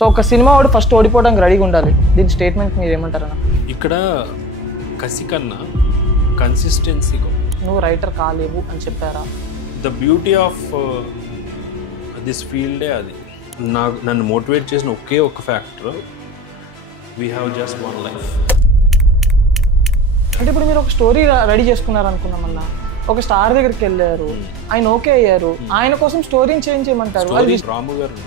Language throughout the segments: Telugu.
సో ఒక సినిమా వాడు ఫస్ట్ ఓడిపోవడానికి రెడీగా ఉండాలి. దీని స్టేట్మెంట్ మీరు ఏమంటారన్న? ఇక్కడ కసి కన్నా కన్సిస్టెన్సీ. నువ్వు రైటర్ కాలేవు అని చెప్పారా? ద బ్యూటీ ఆఫ్ దిస్ ఫీల్డే అది. నన్ను మోటివేట్ చేసిన ఒకే ఒక factor, we have just one life. అంటే ఇప్పుడు మీరు ఒక స్టోరీ రెడీ చేసుకున్నారు అనుకున్నామన్నా, ఒక స్టార్ దగ్గరికి వెళ్ళారు, ఆయన ఓకే అయ్యారు, ఆయన కోసం స్టోరీని చేంజ్ చేయమంటారు. రాము గారు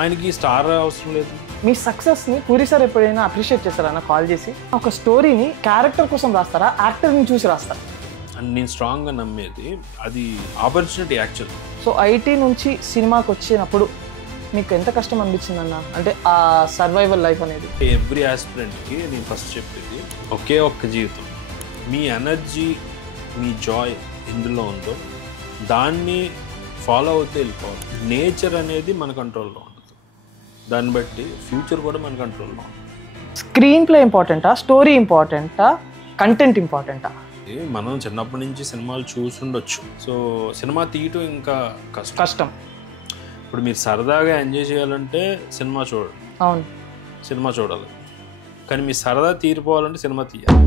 ఆయనకి స్టార్ అవసరం లేదు. మీ సక్సెస్ని పూరి సార్ ఎప్పుడైనా అప్రిషియేట్ చేస్తారా అన్న కాల్ చేసి? ఒక స్టోరీని క్యారెక్టర్ కోసం రాస్తారా, యాక్టర్ని చూసి రాస్తారా? అండ్ నేను స్ట్రాంగ్గా నమ్మేది అది ఆపర్చునిటీ యాక్చువల్. సో ఐటీ నుంచి సినిమాకి వచ్చినప్పుడు మీకు ఎంత కష్టం అనిపించింది అన్న? అంటే ఆ సర్వైవల్ లైఫ్ అనేది. ఎవ్రీ ఆస్పిరెంట్కి నేను ఫస్ట్ చెప్పేది ఒకే ఒక్క జీవితం. మీ ఎనర్జీ, మీ జాయ్ ఎందులో ఉందో దాన్ని ఫాలో అవుతూ వెళ్ళిపోవాలి. నేచర్ అనేది మన కంట్రోల్లో ఉండదు, దాన్ని బట్టి ఫ్యూచర్ కూడా మన కంట్రోల్లో ఉండదు. స్క్రీన్ ప్లే ఇంపార్టెంటా, స్టోరీ ఇంపార్టెంటా, కంటెంట్ ఇంపార్టెంటా? మనం చిన్నప్పటి నుంచి సినిమాలు చూసుండొచ్చు. సో సినిమా తీయటం ఇంకా కష్టం. ఇప్పుడు మీరు సరదాగా ఎంజాయ్ చేయాలంటే సినిమా చూడండి. అవును, సినిమా చూడాలి. కానీ మీ సరదా తీరిపోవాలంటే సినిమా తీయాలి.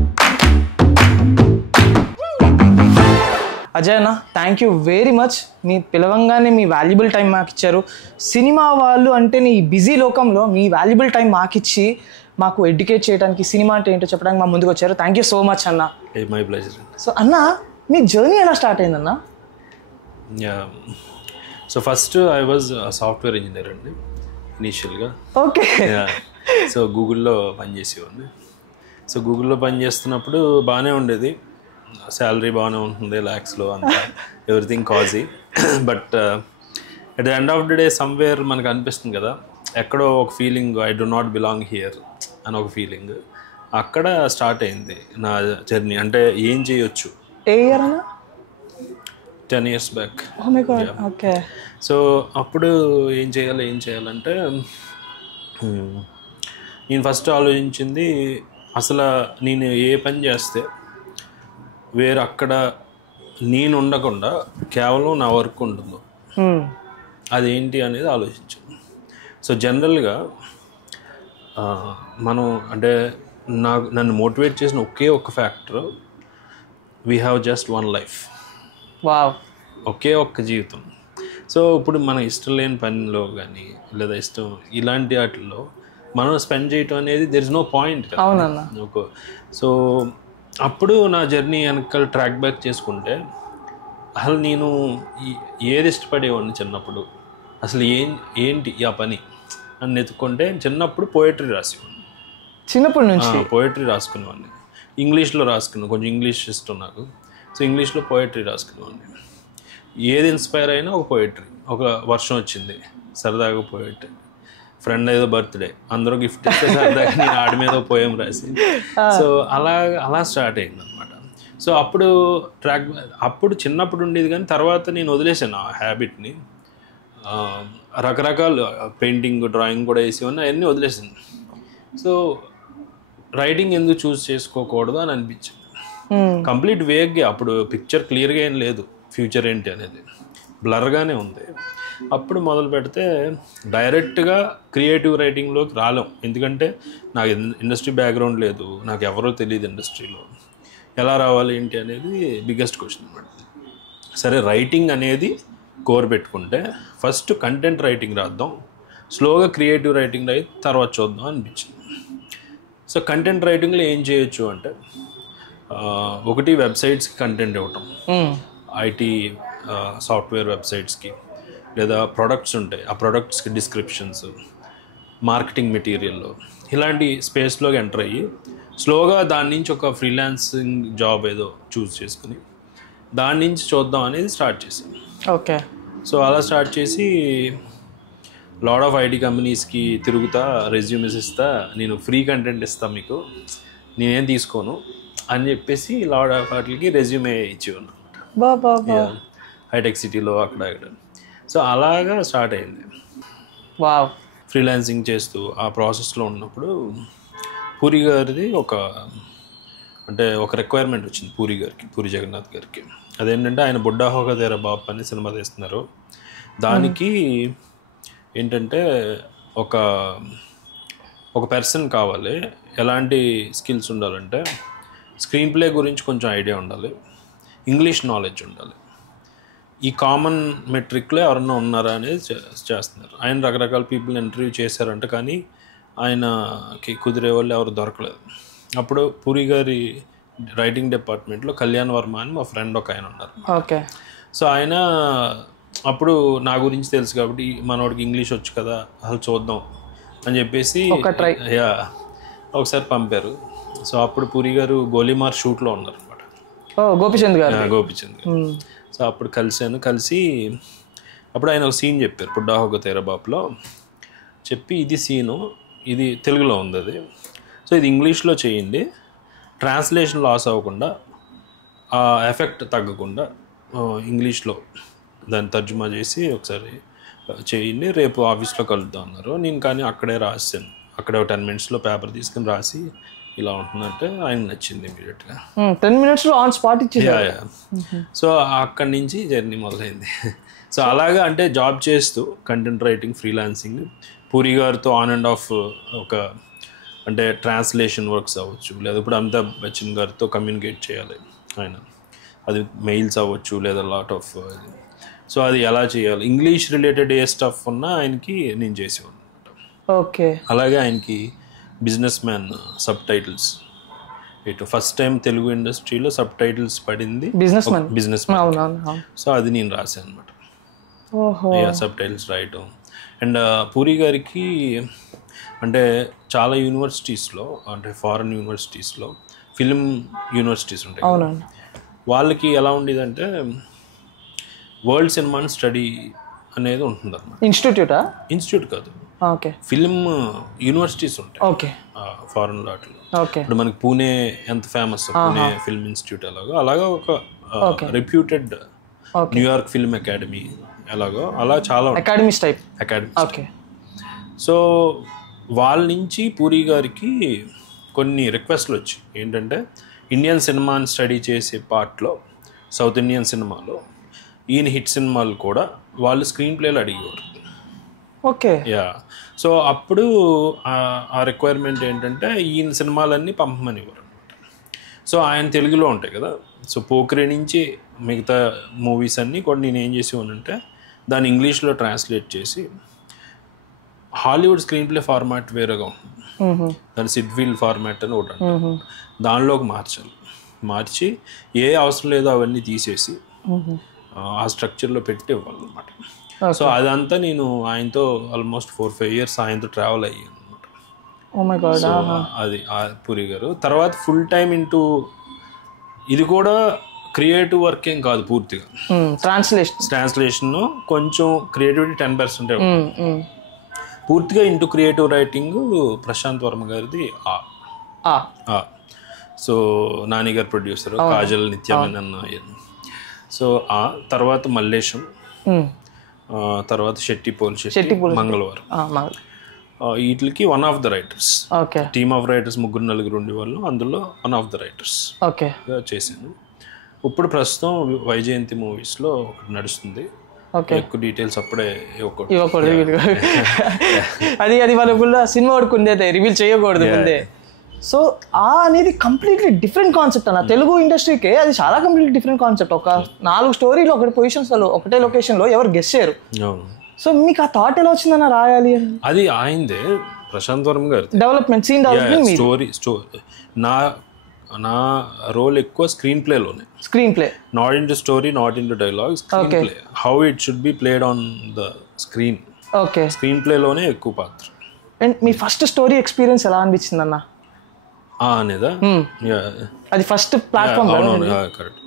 అజయ్ అన్న, థ్యాంక్ యూ వెరీ మచ్. మీ పిలవంగానే మీ వాల్యుబుల్ టైం మాకు ఇచ్చారు. సినిమా వాళ్ళు అంటే ఈ బిజీ లోకంలో మీ వాల్యుబుల్ టైం మాకు ఇచ్చి మాకు ఎడ్యుకేట్ చేయడానికి, సినిమా అంటే ఏంటో చెప్పడానికి మా ముందుకు వచ్చారు. థ్యాంక్ యూ సో మచ్ అన్న. My pleasure. సో అన్న, మీ జర్నీ ఎలా స్టార్ట్ అయిందన్న? So first I was software engineer అండి ఇనీషియల్గా. ఓకే. సో గూగుల్లో పనిచేసేవాడిని. సో గూగుల్లో పనిచేస్తున్నప్పుడు బాగానే ఉండేది, శాలరీ బాగానే ఉంటుంది, ల్యాక్స్లో అంతా, everything cosy. But at the end of the day somewhere మనకు అనిపిస్తుంది కదా, ఎక్కడో ఒక feeling, I do not belong here అని ఒక ఫీలింగ్. అక్కడ స్టార్ట్ అయింది నా జర్నీ. అంటే ఏం చేయొచ్చు. ఏ ఇయర్ అన్న? 10 years back. Oh my god. Okay. So అప్పుడు ఏం చేయాలంటే నేను ఫస్ట్ ఆలోచించింది, అసలు నేను ఏ పని చేస్తే వేరే అక్కడ నేను ఉండకుండా కేవలం నా వర్క్ ఉంటుందో అదేంటి అనేది ఆలోచించాను. సో జనరల్గా మనం అంటే నన్ను మోటివేట్ చేసిన ఒకే ఒక factor, we have just one life. Wow. ఒకే ఒక్క జీవితం. సో ఇప్పుడు మన ఇష్టం లేని పనిలో కానీ లేదా ఇష్టం ఇలాంటి వాటిల్లో మనం స్పెండ్ చేయటం అనేది దెర్ ఇస్ నో పాయింట్. అవునన్నా. సో అప్పుడు నా జర్నీ వెనకాల ట్రాక్ బ్యాక్ చేసుకుంటే, అసలు నేను ఏది ఇష్టపడేవాడిని చిన్నప్పుడు, అసలు ఏంటి ఆ పని అని ఎత్తుకుంటే, చిన్నప్పుడు పోయట్రీ రాసేవాడిని. చిన్నప్పటి నుంచి పోయట్రీ రాసుకునేవాడిని. ఇంగ్లీష్లో రాసుకున్నాను, కొంచెం ఇంగ్లీష్ ఇష్టం నాకు. సో ఇంగ్లీష్లో పోయట్రీ రాసుకునేవాడిని. ఏది ఇన్స్పైర్ అయినా ఒక పోయట్రీ. ఒక వర్షం వచ్చింది, సరదాగా పోయట్రీ. ఫ్రెండ్ ఏదో బర్త్డే, అందరూ గిఫ్ట్ ఇస్తే సరదాగా నేను ఆడి మీద పోయం రాసి. సో అలా స్టార్ట్ అయింది అనమాట. సో అప్పుడు చిన్నప్పుడు ఉండేది, కానీ తర్వాత నేను వదిలేసాను ఆ హ్యాబిట్ని. రకరకాల పెయింటింగ్, డ్రాయింగ్ కూడా వేసేవన్నీ అవన్నీ వదిలేసాను. సో రైటింగ్ ఎందుకు చూస్ చేసుకోకూడదు అని అనిపించింది. కంప్లీట్ వేగ్గా, అప్పుడు పిక్చర్ క్లియర్గా ఏం లేదు, ఫ్యూచర్ ఏంటి అనేది బ్లర్గానే ఉంది. అప్పుడు మొదలు పెడితే డైరెక్ట్గా క్రియేటివ్ రైటింగ్లోకి రాలేం, ఎందుకంటే నాకు ఇండస్ట్రీ బ్యాక్గ్రౌండ్ లేదు, నాకు ఎవరో తెలియదు ఇండస్ట్రీలో. ఎలా రావాలి ఏంటి అనేది బిగ్గెస్ట్ క్వశ్చన్ అనమాట. సరే, రైటింగ్ అనేది కోర్ పెట్టుకుంటే ఫస్ట్ కంటెంట్ రైటింగ్ రాద్దాం, స్లోగా క్రియేటివ్ రైటింగ్ రాయి తర్వాత చూద్దాం అనిపించింది. సో కంటెంట్ రైటింగ్లో ఏం చేయొచ్చు అంటే, ఒకటి వెబ్సైట్స్కి కంటెంట్ ఇవ్వటం, ఐటీ సాఫ్ట్వేర్ వెబ్సైట్స్కి, లేదా ప్రొడక్ట్స్ ఉంటాయి ఆ ప్రొడక్ట్స్కి డిస్క్రిప్షన్స్, మార్కెటింగ్ మెటీరియల్లో, ఇలాంటి స్పేస్లోకి ఎంటర్ అయ్యి స్లోగా దాని నుంచి ఒక ఫ్రీలాన్సింగ్ జాబ్ ఏదో చూస్ చేసుకుని దాని నుంచి చూద్దాం అనేది స్టార్ట్ చేశాను. ఓకే. సో అలా స్టార్ట్ చేసి లాడ్ ఆఫ్ ఐటీ కంపెనీస్కి తిరుగుతా, రెజ్యూమ్స్ ఇస్తా, నేను ఫ్రీ కంటెంట్ ఇస్తాను మీకు, నేనేం తీసుకోను అని చెప్పేసి లాడ్ ఆఫ్ వాటికి రెజ్యూమే ఇచ్చేవాను హైటెక్ సిటీలో అక్కడ. సో అలాగా స్టార్ట్ అయింది. వావ్. ఫ్రీలాన్సింగ్ చేస్తూ ఆ ప్రాసెస్లో ఉన్నప్పుడు పూరి గారిది ఒక రిక్వైర్మెంట్ వచ్చింది పూరి జగన్నాథ్ గారికి. అదేంటంటే ఆయన బుడ్డా హోగా తేరా బాప్ అని సినిమా తీస్తున్నారు, దానికి ఏంటంటే ఒక పర్సన్ కావాలి. ఎలాంటి స్కిల్స్ ఉండాలంటే స్క్రీన్ ప్లే గురించి కొంచెం ఐడియా ఉండాలి, ఇంగ్లీష్ నాలెడ్జ్ ఉండాలి. ఈ కామన్ మెట్రిక్లో ఎవరన్నా ఉన్నారా అనేది చేస్తున్నారు. ఆయన రకరకాల పీపుల్ ఇంటర్వ్యూ చేశారంట, కానీ ఆయనకి కుదిరే వాళ్ళు ఎవరు దొరకలేదు. అప్పుడు పూరి గారి రైటింగ్ డిపార్ట్మెంట్లో కళ్యాణ్ వర్మ అని మా ఫ్రెండ్ ఒక ఆయన ఉన్నారు. ఓకే. సో ఆయన అప్పుడు నా గురించి తెలుసు కాబట్టి మనోడికి ఇంగ్లీష్ వచ్చు కదా, అసలు చూద్దాం అని చెప్పేసి ఒకసారి పంపారు. సో అప్పుడు పూరి గారు గోలీమార్ షూట్లో ఉన్నారు అనమాట. గోపిచంద్ గారు. సో అప్పుడు కలిసి అప్పుడు ఆయన ఒక సీన్ చెప్పారు పుడ్డాహోగ తేరబాపులో. చెప్పి ఇది సీను, ఇది తెలుగులో ఉంది అది, సో ఇది ఇంగ్లీష్లో చేయండి, ట్రాన్స్లేషన్ లాస్ అవ్వకుండా, ఆ ఎఫెక్ట్ తగ్గకుండా ఇంగ్లీష్లో దాన్ని తర్జుమా చేసి ఒకసారి చేయండి, రేపు ఆఫీస్లో కలుద్దాం అన్నారు. నేను కానీ అక్కడే రాసాను, అక్కడే ఒక 10 minutesలో పేపర్ తీసుకుని రాసి ఇలా ఉంటుందంటే ఆయన నచ్చింది ఇమీడియట్గా. 10 minutesలో ఆన్ స్పాట్ ఇచ్చేసారు. సో అక్కడి నుంచి జర్నీ మొదలైంది. సో అలాగా అంటే జాబ్ చేస్తూ కంటెంట్ రైటింగ్, ఫ్రీలాన్సింగ్, పూరి గారితో ఆన్ అండ్ ఆఫ్ ఒక అంటే ట్రాన్స్లేషన్ వర్క్స్ అవ్వచ్చు, లేదా ఇప్పుడు అమితాబ్ బచ్చన్ గారితో కమ్యూనికేట్ చేయాలి ఆయన, అది మెయిల్స్ అవ్వచ్చు లేదా లాట్ ఆఫ్. సో అది ఎలా చేయాలి, ఇంగ్లీష్ రిలేటెడ్ ఏ స్టఫ్ ఉన్నా ఆయనకి నేను చేసేవాడు అనమాట. ఓకే. అలాగే ఆయనకి బిజినెస్ మ్యాన్ సబ్ టైటిల్స్, ఇటు ఫస్ట్ టైం తెలుగు ఇండస్ట్రీలో సబ్ టైటిల్స్ పడింది బిజినెస్ మ్యాన్. సో అది నేను రాశాను అనమాట, సబ్ టైటిల్స్ రాయటం. అండ్ పూరి గారికి అంటే చాలా యూనివర్సిటీస్లో, అంటే ఫారెన్ యూనివర్సిటీస్లో ఫిల్మ్ యూనివర్సిటీస్ ఉంటాయి, వాళ్ళకి ఎలా ఉండేదంటే వరల్డ్ సినిమా స్టడీ అనేది ఉంటుంది అన్నమాట. ఇన్స్టిట్యూట్ కాదు, ఫిల్మ్ యూనివర్సిటీస్ ఉంటాయి ఫారెన్ వాటిలో. ఇప్పుడు మనకి పూణే ఎంత ఫేమస్, పూణే ఫిల్మ్ ఇన్స్టిట్యూట్ అలాగా ఒక రెప్యూటెడ్ న్యూయార్క్ ఫిల్మ్ అకాడమీ ఎలాగో అలా చాలా అకాడమీస్. సో వాళ్ళ నుంచి పూరి గారికి కొన్ని రిక్వెస్ట్లు వచ్చి ఏంటంటే ఇండియన్ సినిమాని స్టడీ చేసే పార్ట్లో సౌత్ ఇండియన్ సినిమాలో ఈయన హిట్ సినిమాలు కూడా వాళ్ళు స్క్రీన్ ప్లేలు అడిగేవారు. ఓకే. సో అప్పుడు ఆ రిక్వైర్మెంట్ ఏంటంటే ఈయన సినిమాలన్నీ పంపమనివ్వరు అనమాట. సో ఆయన తెలుగులో ఉంటాయి కదా, సో పోక్రీ నుంచి మిగతా మూవీస్ అన్నీ కూడా నేను ఏం చేసేవానంటే దాన్ని ఇంగ్లీష్లో ట్రాన్స్లేట్ చేసి, హాలీవుడ్ స్క్రీన్ ప్లే ఫార్మాట్ వేరేగా ఉంటుంది, దాని సిడ్విల్ ఫార్మాట్ అని ఒకటి అంటారు, దానిలోకి మార్చి ఏ అవసరం లేదో అవన్నీ తీసేసి ఆ స్ట్రక్చర్లో పెట్టి ఇవ్వాలన్నమాట. సో అదంతా నేను ఆయనతో ఆల్మోస్ట్ 4-5 years ఆయనతో ట్రావెల్ అయ్యాను అనమాట. సో అది పూరి గారు తర్వాత ఫుల్ టైం ఇంటూ ఇది కూడా క్రియేటివ్ వర్క్ ఏం కాదు, పూర్తిగా ట్రాన్స్లేషన్ కొంచెం క్రియేటివిటీ 10% పూర్తిగా into creative writing Prashant Varma గారిది. సో నాని గారు ప్రొడ్యూసర్, కాజల్, నిత్యానందన్. సో ఆ తర్వాత మల్లేశం, తర్వాత శెట్టి మంగళవారం, వీటికి one of the writers, team of writers 3-4 ఉండేవాళ్ళు, అందులో వన్ ఆఫ్ ద రైటర్స్ చేశాను. ఇప్పుడు ప్రస్తుతం వైజయంతి మూవీస్లో ఒకటి నడుస్తుంది, ఎక్కువ డీటెయిల్స్ అప్పుడే అది వాళ్ళ సినిమా వరకు రివీల్ చేయకూడదు ముందే. సో అనేది కంప్లీట్లీ డిఫరెంట్ కాన్సెప్ట్ అన్న, తెలుగు ఇండస్ట్రీకే అది చాలా కంప్లీట్లీ డిఫరెంట్ కాన్సెప్ట్. ఒక 4 స్టోరీలు ఒకటి పొజిషన్స్లో ఒకటే లొకేషన్లో ఎవరు గెస్ చేయరు. సో మీకు ఆ థాట్ ఎలా వచ్చిందన్న రాయాలి అని? అది ఆయనదే, ప్రశాంత్ వర్మ గారు డెవలప్మెంట్, సీన్ డెవలప్మెంట్, స్టోరీ. నా రోల్ ఎక్కువ స్క్రీన్ ప్లేలోనే, not into story, not into dialogue, screen play, how it should be played on the screen. Screen ప్లేలోనే ఎక్కువ పాత్ర. అండ్ మీ ఫస్ట్ స్టోరీ ఎక్స్పీరియన్స్ ఎలా అనిపించింది అన్న అనేదా? అది ఫస్ట్ ప్లాట్ఫామ్. కరెక్ట్.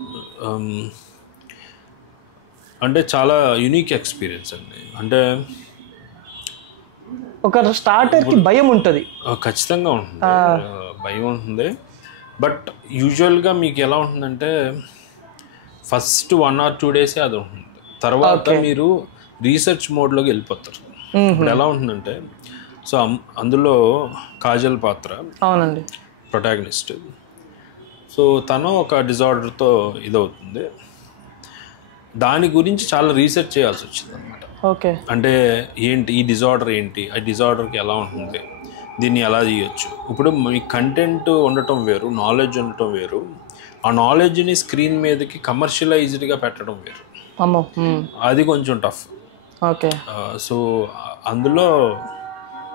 అంటే చాలా యూనిక్ ఎక్స్పీరియన్స్ అండి. అంటే ఒక స్టార్టర్కి భయం ఉంటుంది, ఖచ్చితంగా ఉంటుంది, భయం ఉంటుంది. బట్ యూజువల్గా మీకు ఎలా ఉంటుందంటే ఫస్ట్ 1 or 2 days అది ఉంటుంది, తర్వాత మీరు రీసెర్చ్ మోడ్లోకి వెళ్ళిపోతారు. ఇప్పుడు ఎలా ఉంటుందంటే, సో అందులో కాజల్ పాత్ర, అవునండి, ప్రొటాగనిస్ట్. సో తను ఒక డిజార్డర్తో ఇదవుతుంది, దాని గురించి చాలా రీసెర్చ్ చేయాల్సి వచ్చింది అనమాట. ఓకే. అంటే ఏంటి ఈ డిజార్డర్ ఏంటి, ఆ డిజార్డర్కి ఎలా ఉంటుంది, దీన్ని ఎలా చేయొచ్చు. ఇప్పుడు మీ కంటెంట్ ఉండటం వేరు, నాలెడ్జ్ ఉండటం వేరు, ఆ నాలెడ్జ్ని స్క్రీన్ మీదకి కమర్షియలైజ్డ్గా పెట్టడం వేరు. అమ్మో. అది కొంచెం టఫ్. ఓకే. సో అందులో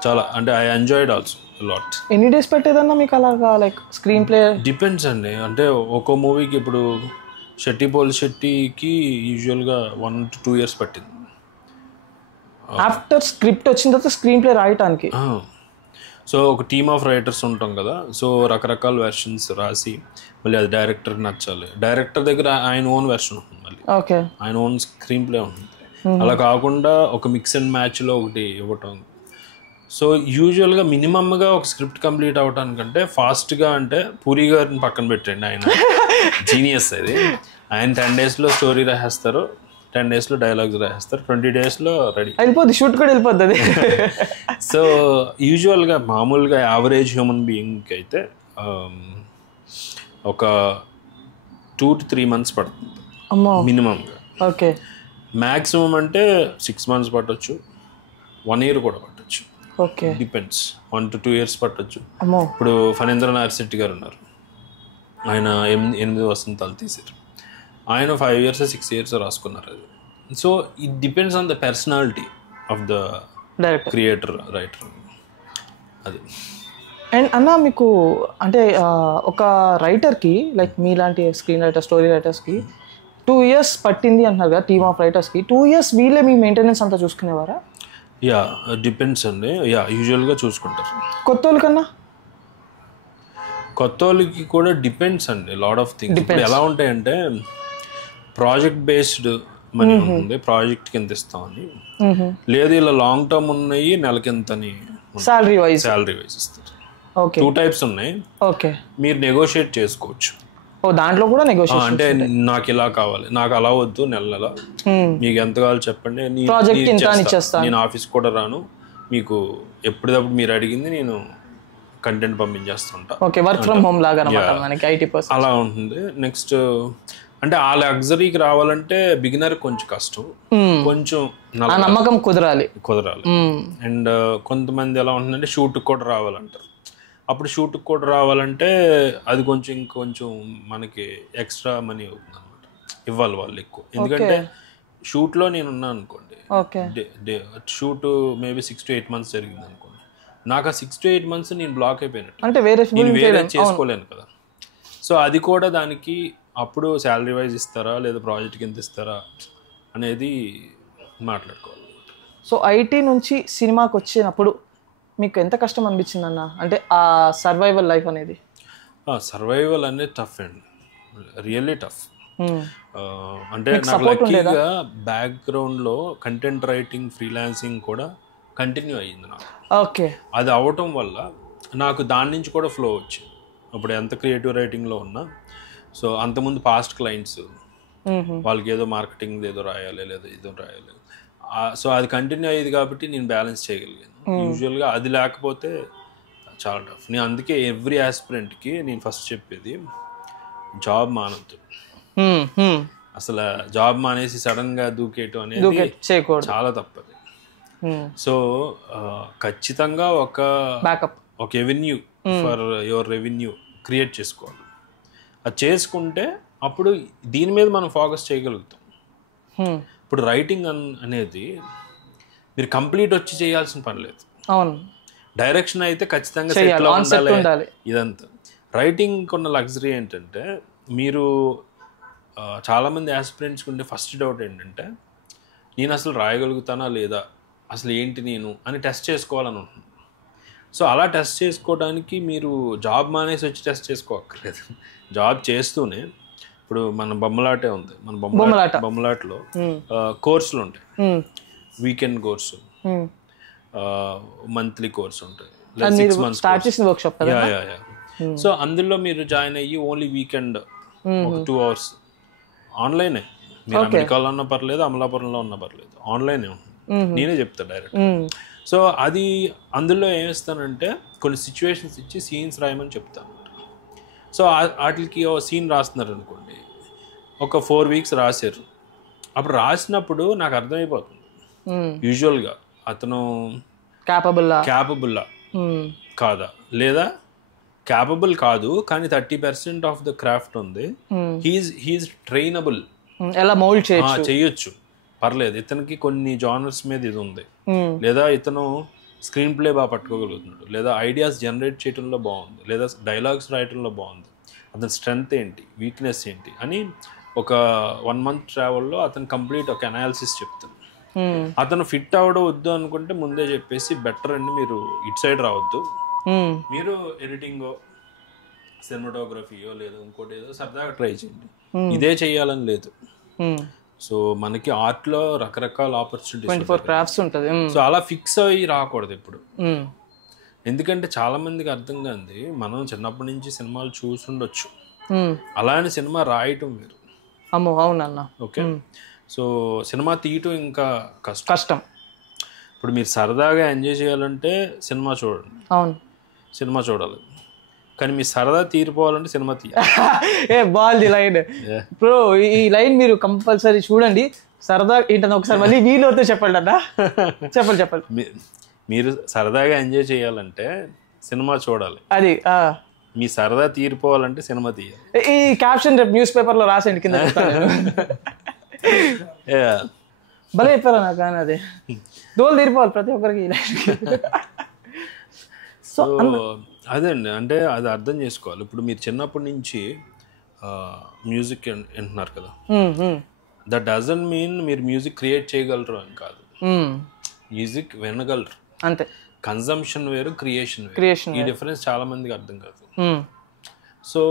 చాలా అంటే ఐ ఎంజాయ్డ్ ఆల్సో లాట్. ఎన్ని డేస్ పెట్టేదన్నా మీకు అలాగా లైక్ స్క్రీన్ ప్లే? డిపెండ్స్ అండి. అంటే ఒక్కో మూవీకి ఇప్పుడు శెట్టికి యూజువల్గా 1 to 2 years పట్టింది. ఆఫ్టర్ స్క్రిప్ట్ వచ్చిన తర్వాత స్క్రీన్ ప్లే రాయటానికి? సో ఒక టీమ్ ఆఫ్ రైటర్స్ ఉంటాం కదా, సో రకరకాల వెర్షన్స్ రాసి మళ్ళీ అది డైరెక్టర్కి నచ్చాలి. డైరెక్టర్ దగ్గర ఆయన ఓన్ వెర్షన్ ఉంటుంది, మళ్ళీ ఓకే, ఆయన ఓన్ స్క్రీన్ ప్లే ఉంటుంది. అలా కాకుండా ఒక మిక్స్ అండ్ మ్యాచ్లో ఒకటి ఇవ్వటం. సో యూజువల్గా మినిమమ్గా ఒక స్క్రిప్ట్ కంప్లీట్ అవ్వటానికంటే ఫాస్ట్గా అంటే పూరి గారిని పక్కన పెట్టండి, ఆయన జీనియస్. అది ఆయన 10 daysలో స్టోరీ రాసేస్తారు, 10 daysలో డైలాగ్స్ రాసేస్తారు, 20 daysలో రెడీ వెళ్ళిపోద్ది, షూట్ కూడా వెళ్ళిపోద్ది అది. సో యూజువల్గా మామూలుగా యావరేజ్ హ్యూమన్ బీయింగ్కి అయితే ఒక 2 to 3 months పడుతుంది మినిమంగా. ఓకే. మ్యాక్సిమం అంటే 6 months పట్టొచ్చు, 1 year కూడా పట్టొచ్చు. ఓకే. డిపెండ్స్, 1 to 2 years పట్టొచ్చు. అమ్మో. ఇప్పుడు ఫణీంద్రనాథ్ శెట్టి గారు ఉన్నారు, ఆయన 8 వసంతాలు తీశారు. ఆయన 5 years 6 years రాసుకున్నారు అది. So it depends on the personality of the director, creator, writer. అది. అండ్ అన్న మీకు అంటే ఒక రైటర్కి లైక్ మీలాంటి స్క్రీన్ రైటర్, స్టోరీ రైటర్స్కి 2 years పట్టింది అంటున్నారు కదా, టీమ్ ఆఫ్ రైటర్స్కి 2 years వీళ్ళే మీ మెయింటెనెన్స్ అంతా చూసుకునేవారా? యా డిపెండ్స్ అండి. యా యూజువల్గా చూసుకుంటారు. కొత్త వాళ్ళకన్నా? కొత్త వాళ్ళకి కూడా డిపెండ్స్ అండి, లాట్ ఆఫ్ థింగ్స్. ఇప్పుడు ఎలా ఉంటాయంటే ప్రాజెక్ట్ బేస్డ్ మనీ ఉంటుంది, ప్రాజెక్ట్కి ఎంత ఇస్తామని. లేదు ఇలా లాంగ్ టర్మ్ ఉన్నాయి, నెలకింతని సాలరీ వైజ్ ఇస్తారు. ఓకే. 2 types ఉన్నాయి. ఓకే. మీరు నెగోషియేట్ చేసుకోవచ్చు. ఓ దాంట్లో కూడా నెగోషియేషన్? అంటే నాకు ఇలా కావాలి, నాకు అలా వద్దు, నెల మీకు ఎంత కావాలో చెప్పండి, నేను ఆఫీస్ కూడా రాను, మీకు ఎప్పటికప్పుడు మీరు అడిగింది నేను కంటెంట్ పంపించేస్తుంటా. ఓకే, వర్క్ ఫ్రమ్ హోమ్ లాగా మనకి 80% అలా ఉంటుంది. నెక్స్ట్ అంటే ఆ లగ్జరీకి రావాలంటే బిగినర్ కొంచెం కష్టం, కొంచెం నమ్మకం కుదరాలి. అండ్ కొంతమంది ఎలా ఉంటుందంటే షూట్కి కూడా రావాలంటారు. అప్పుడు షూట్కి కూడా రావాలంటే అది ఇంకొంచెం మనకి ఎక్స్ట్రా మనీ అవుతుంది అనమాట, ఇవ్వాలి వాళ్ళు ఎక్కువ. ఎందుకంటే షూట్లో నేను ఉన్నాను అనుకోండి, షూట్ మేబీ 6 to 8 months జరిగింది అనుకోండి, నాకు ఆ 6 to 8 months నేను బ్లాక్ అయిపోయినట్టు, అంటే వేరే చేసుకోలేను కదా. సో అది కూడా దానికి అప్పుడు శాలరీ వైజ్ ఇస్తారా లేదా ప్రాజెక్ట్కి ఎంత ఇస్తారా అనేది మాట్లాడుకోవాలి. సో ఐటీ నుంచి సినిమాకి వచ్చినప్పుడు మీకు ఎంత కష్టం అనిపించింది అన్న? అంటే ఆ సర్వైవల్ లైఫ్ అనేది? సర్వైవల్ అనేది టఫ్ అండి, రియల్లీ టఫ్. అంటే నాకు లక్కీగా బ్యాక్గ్రౌండ్లో కంటెంట్ రైటింగ్, ఫ్రీలాన్సింగ్ కూడా కంటిన్యూ అయ్యింది నాకు. ఓకే. అది అవ్వటం వల్ల నాకు దాని నుంచి కూడా ఫ్లో వచ్చింది. ఇప్పుడు ఎంత క్రియేటివ్ రైటింగ్లో ఉన్నా, సో అంతకుముందు పాస్ట్ క్లయింట్స్ వాళ్ళకి ఏదో మార్కెటింగ్ ఏదో రాయాలి లేదా ఏదో రాయాలి, సో అది కంటిన్యూ అయ్యేది కాబట్టి నేను బ్యాలెన్స్ చేయగలిగాను. యూజువల్గా అది లేకపోతే చాలా టఫ్. నేను అందుకే ఎవ్రీ ఆస్పిరెంట్కి నేను ఫస్ట్ చెప్పేది జాబ్ మానద్దు. అసలు జాబ్ మానేసి సడన్గా దూకేయటం అనేది చాలా తప్పది. సో ఖచ్చితంగా ఒక avenue for your revenue create చేసుకోవాలి. అది చేసుకుంటే అప్పుడు దీని మీద మనం ఫోకస్ చేయగలుగుతాం. ఇప్పుడు రైటింగ్ అనేది మీరు కంప్లీట్ వచ్చి చేయాల్సిన పని లేదు. అవును, డైరెక్షన్ అయితే ఖచ్చితంగా ఉండాలి. ఇదంతా రైటింగ్ ఉన్న లగ్జరీ ఏంటంటే, మీరు చాలామంది ఆస్పిరెంట్స్కి ఉండే ఫస్ట్ డౌట్ ఏంటంటే, నేను అసలు రాయగలుగుతానా లేదా, అసలు ఏంటి నేను అని టెస్ట్ చేసుకోవాలని ఉంటుంది. సో అలా టెస్ట్ చేసుకోవడానికి మీరు జాబ్ మానేసి వచ్చి టెస్ట్ చేసుకోక్కర్లేదు. జాబ్ చేస్తూనే ఇప్పుడు మన బొమ్మలాటే ఉంది, మన బొమ్మలాటలో కోర్సులు ఉంటాయి. వీకెండ్ కోర్సు, మంత్లీ కోర్సు ఉంటాయి, 6 months. సో అందులో మీరు జాయిన్ అయ్యి ఓన్లీ వీకెండ్ ఒక 2 hours ఆన్లైనే. మీరు అమెరికాలో ఉన్నా పర్లేదు, అమలాపురంలో ఉన్నా పర్లేదు, ఆన్లైనే ఉంటుంది. నేనే చెప్తా డైరెక్ట్. సో అది అందులో ఏమిస్తానంటే కొన్ని సిచ్యువేషన్స్ ఇచ్చి సీన్స్ రాయమని చెప్తాను. సో వాటికి సీన్ రాస్తున్నారు అనుకోండి, ఒక 4 weeks రాశారు. అప్పుడు రాసినప్పుడు నాకు అర్థమైపోతుంది యూజువల్గా అతను క్యాపబుల్లా కాదా, లేదా క్యాపబుల్ కాదు కానీ 30% ఆఫ్ ద క్రాఫ్ట్ ఉంది, హీఈస్ ట్రైనబుల్, ఎలా మౌల్డ్ చేయొచ్చు, పర్లేదు. ఇతనికి కొన్ని జానర్స్ మీద ఇది ఉంది, లేదా ఇతను స్క్రీన్ ప్లే బాగా పట్టుకోగలుగుతున్నాడు, లేదా ఐడియాస్ జనరేట్ చేయడంలో బాగుంది, లేదా డైలాగ్స్ రాయటంలో బాగుంది, అతని స్ట్రెంగ్త్ ఏంటి, వీక్నెస్ ఏంటి అని ఒక 1 month ట్రావెల్లో అతను కంప్లీట్ ఒక అనాలిసిస్ చెప్తాను. అతను ఫిట్ అవ్వడం వద్దు అనుకుంటే ముందే చెప్పేసి బెటర్ అండి మీరు ఇటు సైడ్ రావద్దు, మీరు ఎడిటింగో సినిమాటోగ్రఫీయో లేదా ఇంకోటి ఏదో సరదాగా ట్రై చేయండి, ఇదే చెయ్యాలని లేదు. సో మనకి ఆర్ట్ లో రకరకాల ఆపర్చునిటీస్ ఉంటుంది, సో అలా ఫిక్స్ అయ్యి రాకూడదు ఇప్పుడు. ఎందుకంటే చాలా మందికి అర్థం కాదు, మనం చిన్నప్పటి నుంచి సినిమాలు చూసుండొచ్చు, అలాంటి సినిమా రాయటం వేరు. అవునన్నా. ఓకే, సో సినిమా తీయటం ఇంకా కష్టం. ఇప్పుడు మీరు సరదాగా ఎంజాయ్ చేయాలంటే సినిమా చూడండి, సినిమా చూడాలి, కానీ మీ సరదా తీరిపోవాలంటే సినిమా తీయాలి. బాగుంది లైన్ బ్రో, ఈ లైన్ మీరు కంపల్సరీ చూడండి. సరదా ఏంటన్నా ఒకసారి మళ్ళీ వీళ్ళతో చెప్పండి అన్న. చెప్పండి. మీరు సరదాగా ఎంజాయ్ చేయాలంటే సినిమా చూడాలి, అది మీ సరదా తీరిపోవాలంటే సినిమా తీయాలి. ఈ క్యాప్షన్ రేపు న్యూస్ పేపర్లో రాసేయండి కింద. భలే చెప్పారా నాకు, కానీ అదే దోలు తీరిపోవాలి ప్రతి ఒక్కరికి. సో అదే అండి, అంటే అది అర్థం చేసుకోవాలి. ఇప్పుడు మీరు చిన్నప్పటి నుంచి మ్యూజిక్ వింటున్నారు కదా, దట్ డజంట్ మీన్ మీరు మ్యూజిక్ క్రియేట్ చేయగలరు అని కాదు. మ్యూజిక్ వినగలరు అంతే. కన్జంప్షన్ వేరు, క్రియేషన్, ఈ డిఫరెన్స్ చాలా మందికి అర్థం కాదు. సో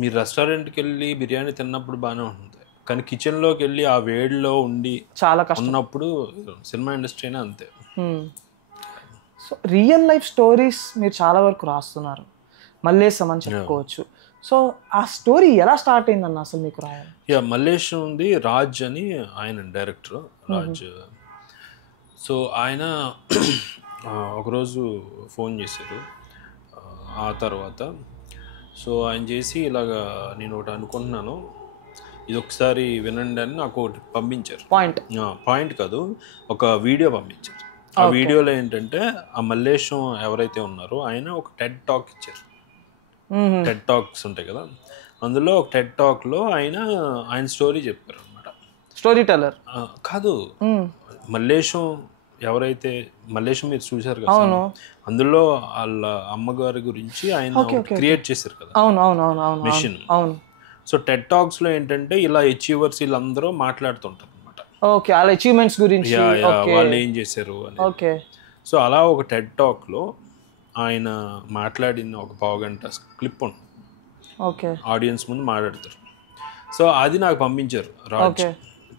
మీరు రెస్టారెంట్కి వెళ్ళి బిర్యానీ తిన్నప్పుడు బాగానే ఉంటుంది, కానీ కిచెన్లోకి వెళ్ళి ఆ వేడిలో ఉండి చాలా ఉన్నప్పుడు సినిమా ఇండస్ట్రీ అయినా అంతే. సో రియల్ లైఫ్ స్టోరీస్ మీరు చాలా వరకు రాస్తున్నారు, మల్లేశం అని చెప్పుకోవచ్చు. సో ఆ స్టోరీ ఎలా స్టార్ట్ అయిందన్న అసలు మీకు రాయాలి? మల్లేశం ఉంది, రాజ్ అని ఆయన డైరెక్టర్, రాజ్. సో ఆయన ఒకరోజు ఫోన్ చేశారు, ఆ తర్వాత సో ఆయన చేసి ఇలాగా నేను ఒకటి అనుకుంటున్నాను, ఇది ఒకసారి వినండి అని నాకు ఒకటి పంపించారు. పాయింట్ కాదు, ఒక వీడియో పంపించారు. ఆ వీడియోలో ఏంటంటే ఆ మల్లేశం ఎవరైతే ఉన్నారో ఆయన ఒక టెడ్ టాక్ ఇచ్చారు. టెడ్ టాక్స్ ఉంటాయి కదా, అందులో ఒక టెడ్ టాక్లో ఆయన స్టోరీ చెప్పారు అనమాట. స్టోరీ టెల్లర్ కాదు, మల్లేశం ఎవరైతే, మల్లేశం మీరు చూసారు కదా, అందులో వాళ్ళ అమ్మగారి గురించి ఆయన క్రియేట్ చేశారు కదా మెషిన్. సో టెడ్ టాక్స్ లో ఏంటంటే ఇలా అచీవర్స్ వీళ్ళందరూ మాట్లాడుతుంటారు అనమాట. ఓకే, వాళ్ళ అచీవ్మెంట్స్ గురించి, వాళ్ళు ఏం చేశారు అని. ఓకే, సో అలా ఒక టెడ్ టాక్ లో ఆయన మాట్లాడిన ఒక 1/2 గంట క్లిప్ ఉంది. ఓకే, ఆడియన్స్ ముందు మాట్లాడతారు. సో అది నాకు పంపించారు రాజ్.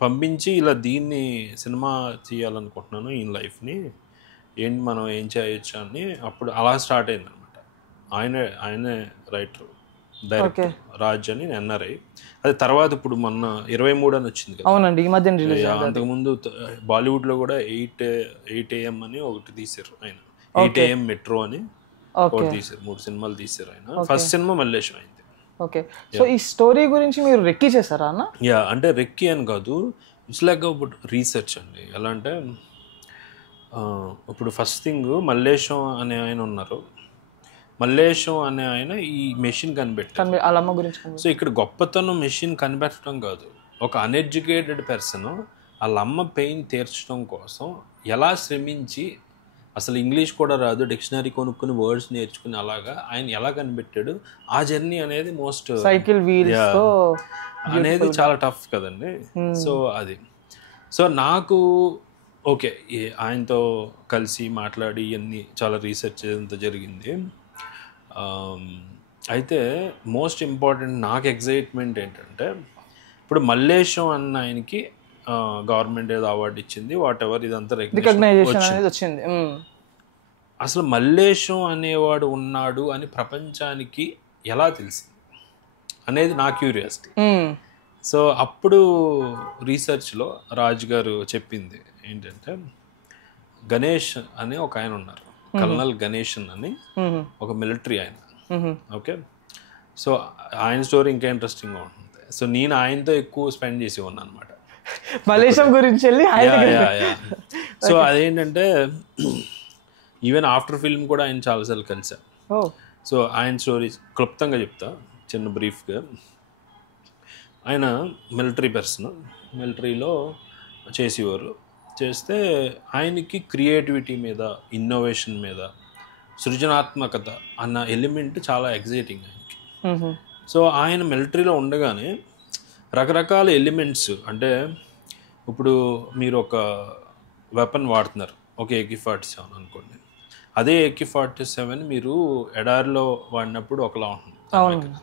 పంపించి ఇలా దీన్ని సినిమా చేయాలనుకుంటున్నాను, ఈ లైఫ్ని ఏంటి మనం ఏం చేయొచ్చు అని. అప్పుడు అలా స్టార్ట్ అయింది అనమాట. ఆయనే రైటర్, డైరెక్టర్ రాజ్ అని ఎన్ఆర్ఐ. అది తర్వాత ఇప్పుడు మొన్న 23 అని వచ్చింది కదా. అవునండి, ఈ మధ్య రిలీజ్. అంతకుముందు బాలీవుడ్ లో కూడా 8 AM అని ఒకటి తీశారు ఆయన, 8 AM మెట్రో అని ఒకటి తీశారు. 3 సినిమాలు తీశారు ఆయన. ఫస్ట్ సినిమా మల్లేశం అయింది. ఓకే, సో ఈ స్టోరీ గురించి మీరు రెక్కి చేశారా అన్న? అంటే రెక్కి అని కాదు, ఇట్స్ లైక్ అబౌట్ రీసెర్చ్ అండి. ఎలా అంటే ఇప్పుడు ఫస్ట్ థింగ్ మల్లేశం అనే ఆయన ఉన్నారు. మల్లేశం అనే ఆయన ఈ మెషిన్ కనిపెట్టారు. వాళ్ళ అమ్మ గురించి. సో ఇక్కడ గొప్పతనం మెషిన్ కనిపెట్టడం కాదు, ఒక అన్ఎడ్యుకేటెడ్ పర్సన్ వాళ్ళ అమ్మ పెయిన్ తీర్చడం కోసం ఎలా శ్రమించి, అసలు ఇంగ్లీష్ కూడా రాదు, డిక్షనరీ కొనుక్కుని వర్డ్స్ నేర్చుకుని అలాగా ఆయన ఎలా కనిపెట్టాడు, ఆ జర్నీ అనేది మోస్ట్ సైకిల్ వీల్స్ అనేది చాలా టఫ్ కదండి. సో అది, సో నాకు ఓకే ఆయనతో కలిసి మాట్లాడి ఇవన్నీ చాలా రీసెర్చ్ అంతా జరిగింది. అయితే మోస్ట్ ఇంపార్టెంట్ నాకు ఎగ్జైట్మెంట్ ఏంటంటే, ఇప్పుడు మల్లేశం అన్న ఆయనకి గవర్నమెంట్ ఏదో అవార్డు ఇచ్చింది, వాట్ ఎవర్, ఇదంతా రికగ్నైజేషన్ వచ్చింది. అసలు మల్లేశం అనేవాడు ఉన్నాడు అని ప్రపంచానికి ఎలా తెలిసింది అనేది నా క్యూరియాసిటీ. సో అప్పుడు రీసెర్చ్లో రాజ్ గారు చెప్పింది ఏంటంటే, గణేష్ అని ఒక ఆయన ఉన్నారు, కల్నల్ గణేషన్ అని ఒక మిలిటరీ ఆయన. ఓకే, సో ఆయన స్టోరీ ఇంకా ఇంట్రెస్టింగ్గా ఉంటుంది. సో నేను ఆయనతో ఎక్కువ స్పెండ్ చేసి ఉన్నాను అనమాట. మలేషియం గురించి వెళ్ళి సో అదేంటంటే ఈవెన్ ఆఫ్టర్ ఫిల్మ్ కూడా ఆయన చాలాసార్లు కలిసాను. సో ఆయన స్టోరీస్ క్లుప్తంగా చెప్తా, చిన్న బ్రీఫ్గా. ఆయన మిలిటరీ పర్సన్, మిలిటరీలో చేసేవారు. చేస్తే ఆయనకి క్రియేటివిటీ మీద, ఇన్నోవేషన్ మీద, సృజనాత్మకత అన్న ఎలిమెంట్ చాలా ఎగ్జైటింగ్ ఆయనకి. సో ఆయన మిలిటరీలో ఉండగానే రకరకాల ఎలిమెంట్స్, అంటే ఇప్పుడు మీరు ఒక వెపన్ వాడుతున్నారు, ఒక AK-47 అనుకోండి. అదే AK-47 మీరు ఎడారిలో వాడినప్పుడు ఒకలా ఉంటుంది,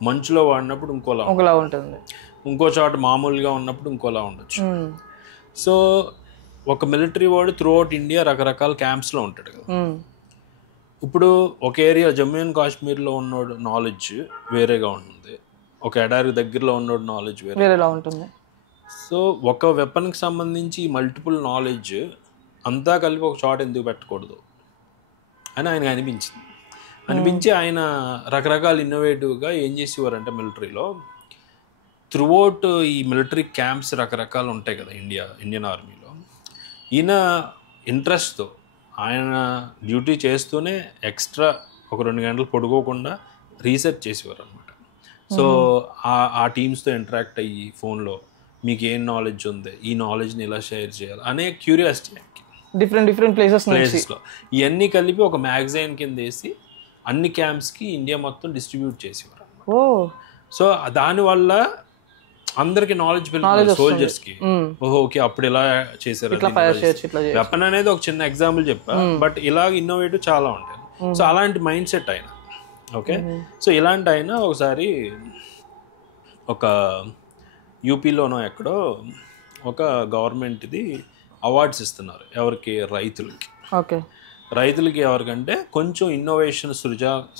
మంచులో వాడినప్పుడు ఇంకోలా ఉంటుంది, ఇంకో చోట మామూలుగా ఉన్నప్పుడు ఇంకోలా ఉండొచ్చు. సో ఒక మిలిటరీ వాడు త్రూ అవుట్ ఇండియా రకరకాల క్యాంప్స్లో ఉంటాడు కదా. ఇప్పుడు ఒక ఏరియా జమ్మూ అండ్ కాశ్మీర్లో ఉన్నోడు నాలెడ్జ్ వేరేగా ఉంటుంది, ఒక ఎడారి దగ్గరలో ఉన్నోడు నాలెడ్జ్ వేరేలా ఉంటుంది. సో ఒక వెపన్కి సంబంధించి మల్టిపుల్ నాలెడ్జ్ అంతా కలిపి ఒక చోట ఎందుకు పెట్టకూడదు అని ఆయనకు అనిపించి ఆయన రకరకాల ఇన్నోవేటివ్గా ఏం చేసేవారంటే మిలిటరీలో త్రూఅవుట్ ఈ మిలిటరీ క్యాంప్స్ రకరకాలు ఉంటాయి కదా ఇండియన్ ఆర్మీలో. ఈయన ఇంట్రెస్ట్తో ఆయన డ్యూటీ చేస్తూనే ఎక్స్ట్రా ఒక 2 గంటలు పడుకోకుండా రీసెర్చ్ చేసేవారు అనమాట. సో ఆ టీమ్స్తో ఇంటరాక్ట్ అయ్యి ఫోన్లో మీకు ఏం నాలెడ్జ్ ఉంది, ఈ నాలెడ్జ్ని ఎలా షేర్ చేయాలి అనే క్యూరియాసిటీ డిఫరెంట్ ప్లేసెస్లో ఇవన్నీ కలిపి ఒక మ్యాగజైన్ కింద వేసి అన్ని క్యాంప్స్కి ఇండియా మొత్తం డిస్ట్రిబ్యూట్ చేసేవారు. సో దానివల్ల అందరికి నాలెడ్జ్ పెరుగుతుంది సోల్జర్స్కి. ఓకే అప్పుడు ఇలా చేశారు. వెపన్ అనేది ఒక చిన్న ఎగ్జాంపుల్ చెప్పా, బట్ ఇలాగ ఇన్నోవేటివ్ చాలా ఉంటాయి. సో అలాంటి మైండ్ సెట్ అయినా ఓకే. సో ఇలాంటి అయినా ఒకసారి ఒక యూపీలోనో ఎక్కడో ఒక గవర్నమెంట్ది అవార్డ్స్ ఇస్తున్నారు. ఎవరికి? రైతులకి ఎవరికంటే కొంచెం ఇన్నోవేషన్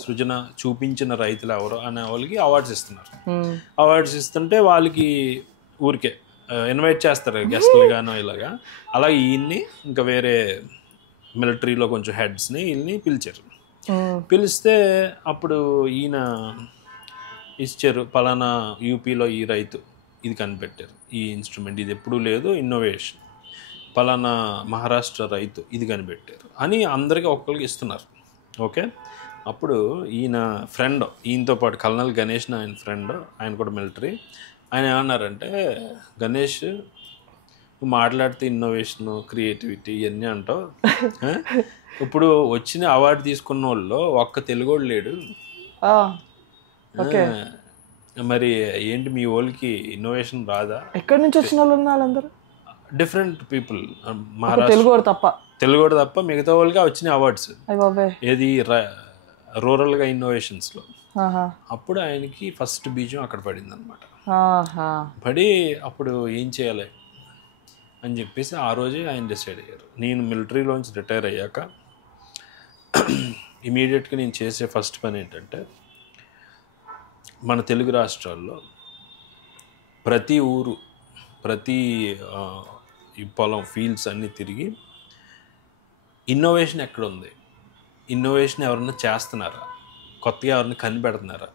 సృజన చూపించిన రైతులు ఎవరు అనే వాళ్ళకి అవార్డ్స్ ఇస్తున్నారు. అవార్డ్స్ ఇస్తుంటే వాళ్ళకి ఊరికే ఇన్వైట్ చేస్తారు గెస్ట్లుగానో ఇలాగా. అలాగే ఈయన్ని ఇంకా వేరే మిలిటరీలో కొంచెం హెడ్స్ని వీళ్ళని పిలిచారు. పిలిస్తే అప్పుడు ఈయన ఇచ్చారు, పలానా యూపీలో ఈ రైతు ఇది కనిపెట్టారు, ఈ ఇన్స్ట్రుమెంట్ ఇది ఎప్పుడూ లేదు, ఇన్నోవేషన్. పలానా మహారాష్ట్ర రైతు ఇది కనిపెట్టారు అని అందరికీ ఒక్కరికి ఇస్తున్నారు. ఓకే. అప్పుడు ఈయన ఫ్రెండ్, ఈయనతో పాటు కల్నల్ గణేష్ ఆయన ఫ్రెండ్, ఆయన కూడా మిలిటరీ. ఆయన ఏమన్నారంటే, గణేష్ నువ్వు మాట్లాడితే ఇన్నోవేషన్ క్రియేటివిటీ ఇవన్నీ అంటావు, ఇప్పుడు వచ్చిన అవార్డు తీసుకున్న వాళ్ళు ఒక్క తెలుగోడు లేడు, మరి ఏంటి మీ వాళ్ళకి ఇన్నోవేషన్ రాదా? ఎక్కడి నుంచి వచ్చిన వాళ్ళు వాళ్ళందరూ డిఫరెంట్ పీపుల్, తెలుగుడు తప్ప మిగతా వాళ్ళకి వచ్చిన అవార్డ్స్. ఏది రూరల్గా ఇన్నోవేషన్స్లో. అప్పుడు ఆయనకి ఫస్ట్ బీజం అక్కడ పడింది అనమాట. పడి అప్పుడు ఏం చేయాలి అని చెప్పేసి ఆ రోజే ఆయన డిసైడ్ అయ్యారు. నేను మిలిటరీలోంచి రిటైర్ అయ్యాక ఇమీడియట్గా నేను చేసే ఫస్ట్ పని ఏంటంటే, మన తెలుగు రాష్ట్రాల్లో ప్రతి ఊరు, ప్రతి ఈ పొలం ఫీల్డ్స్ అన్నీ తిరిగి ఇన్నోవేషన్ ఎక్కడ ఉంది, ఇన్నోవేషన్ ఎవరన్నా చేస్తున్నారా, కొత్తగా ఎవరిని కనిపెడుతున్నారా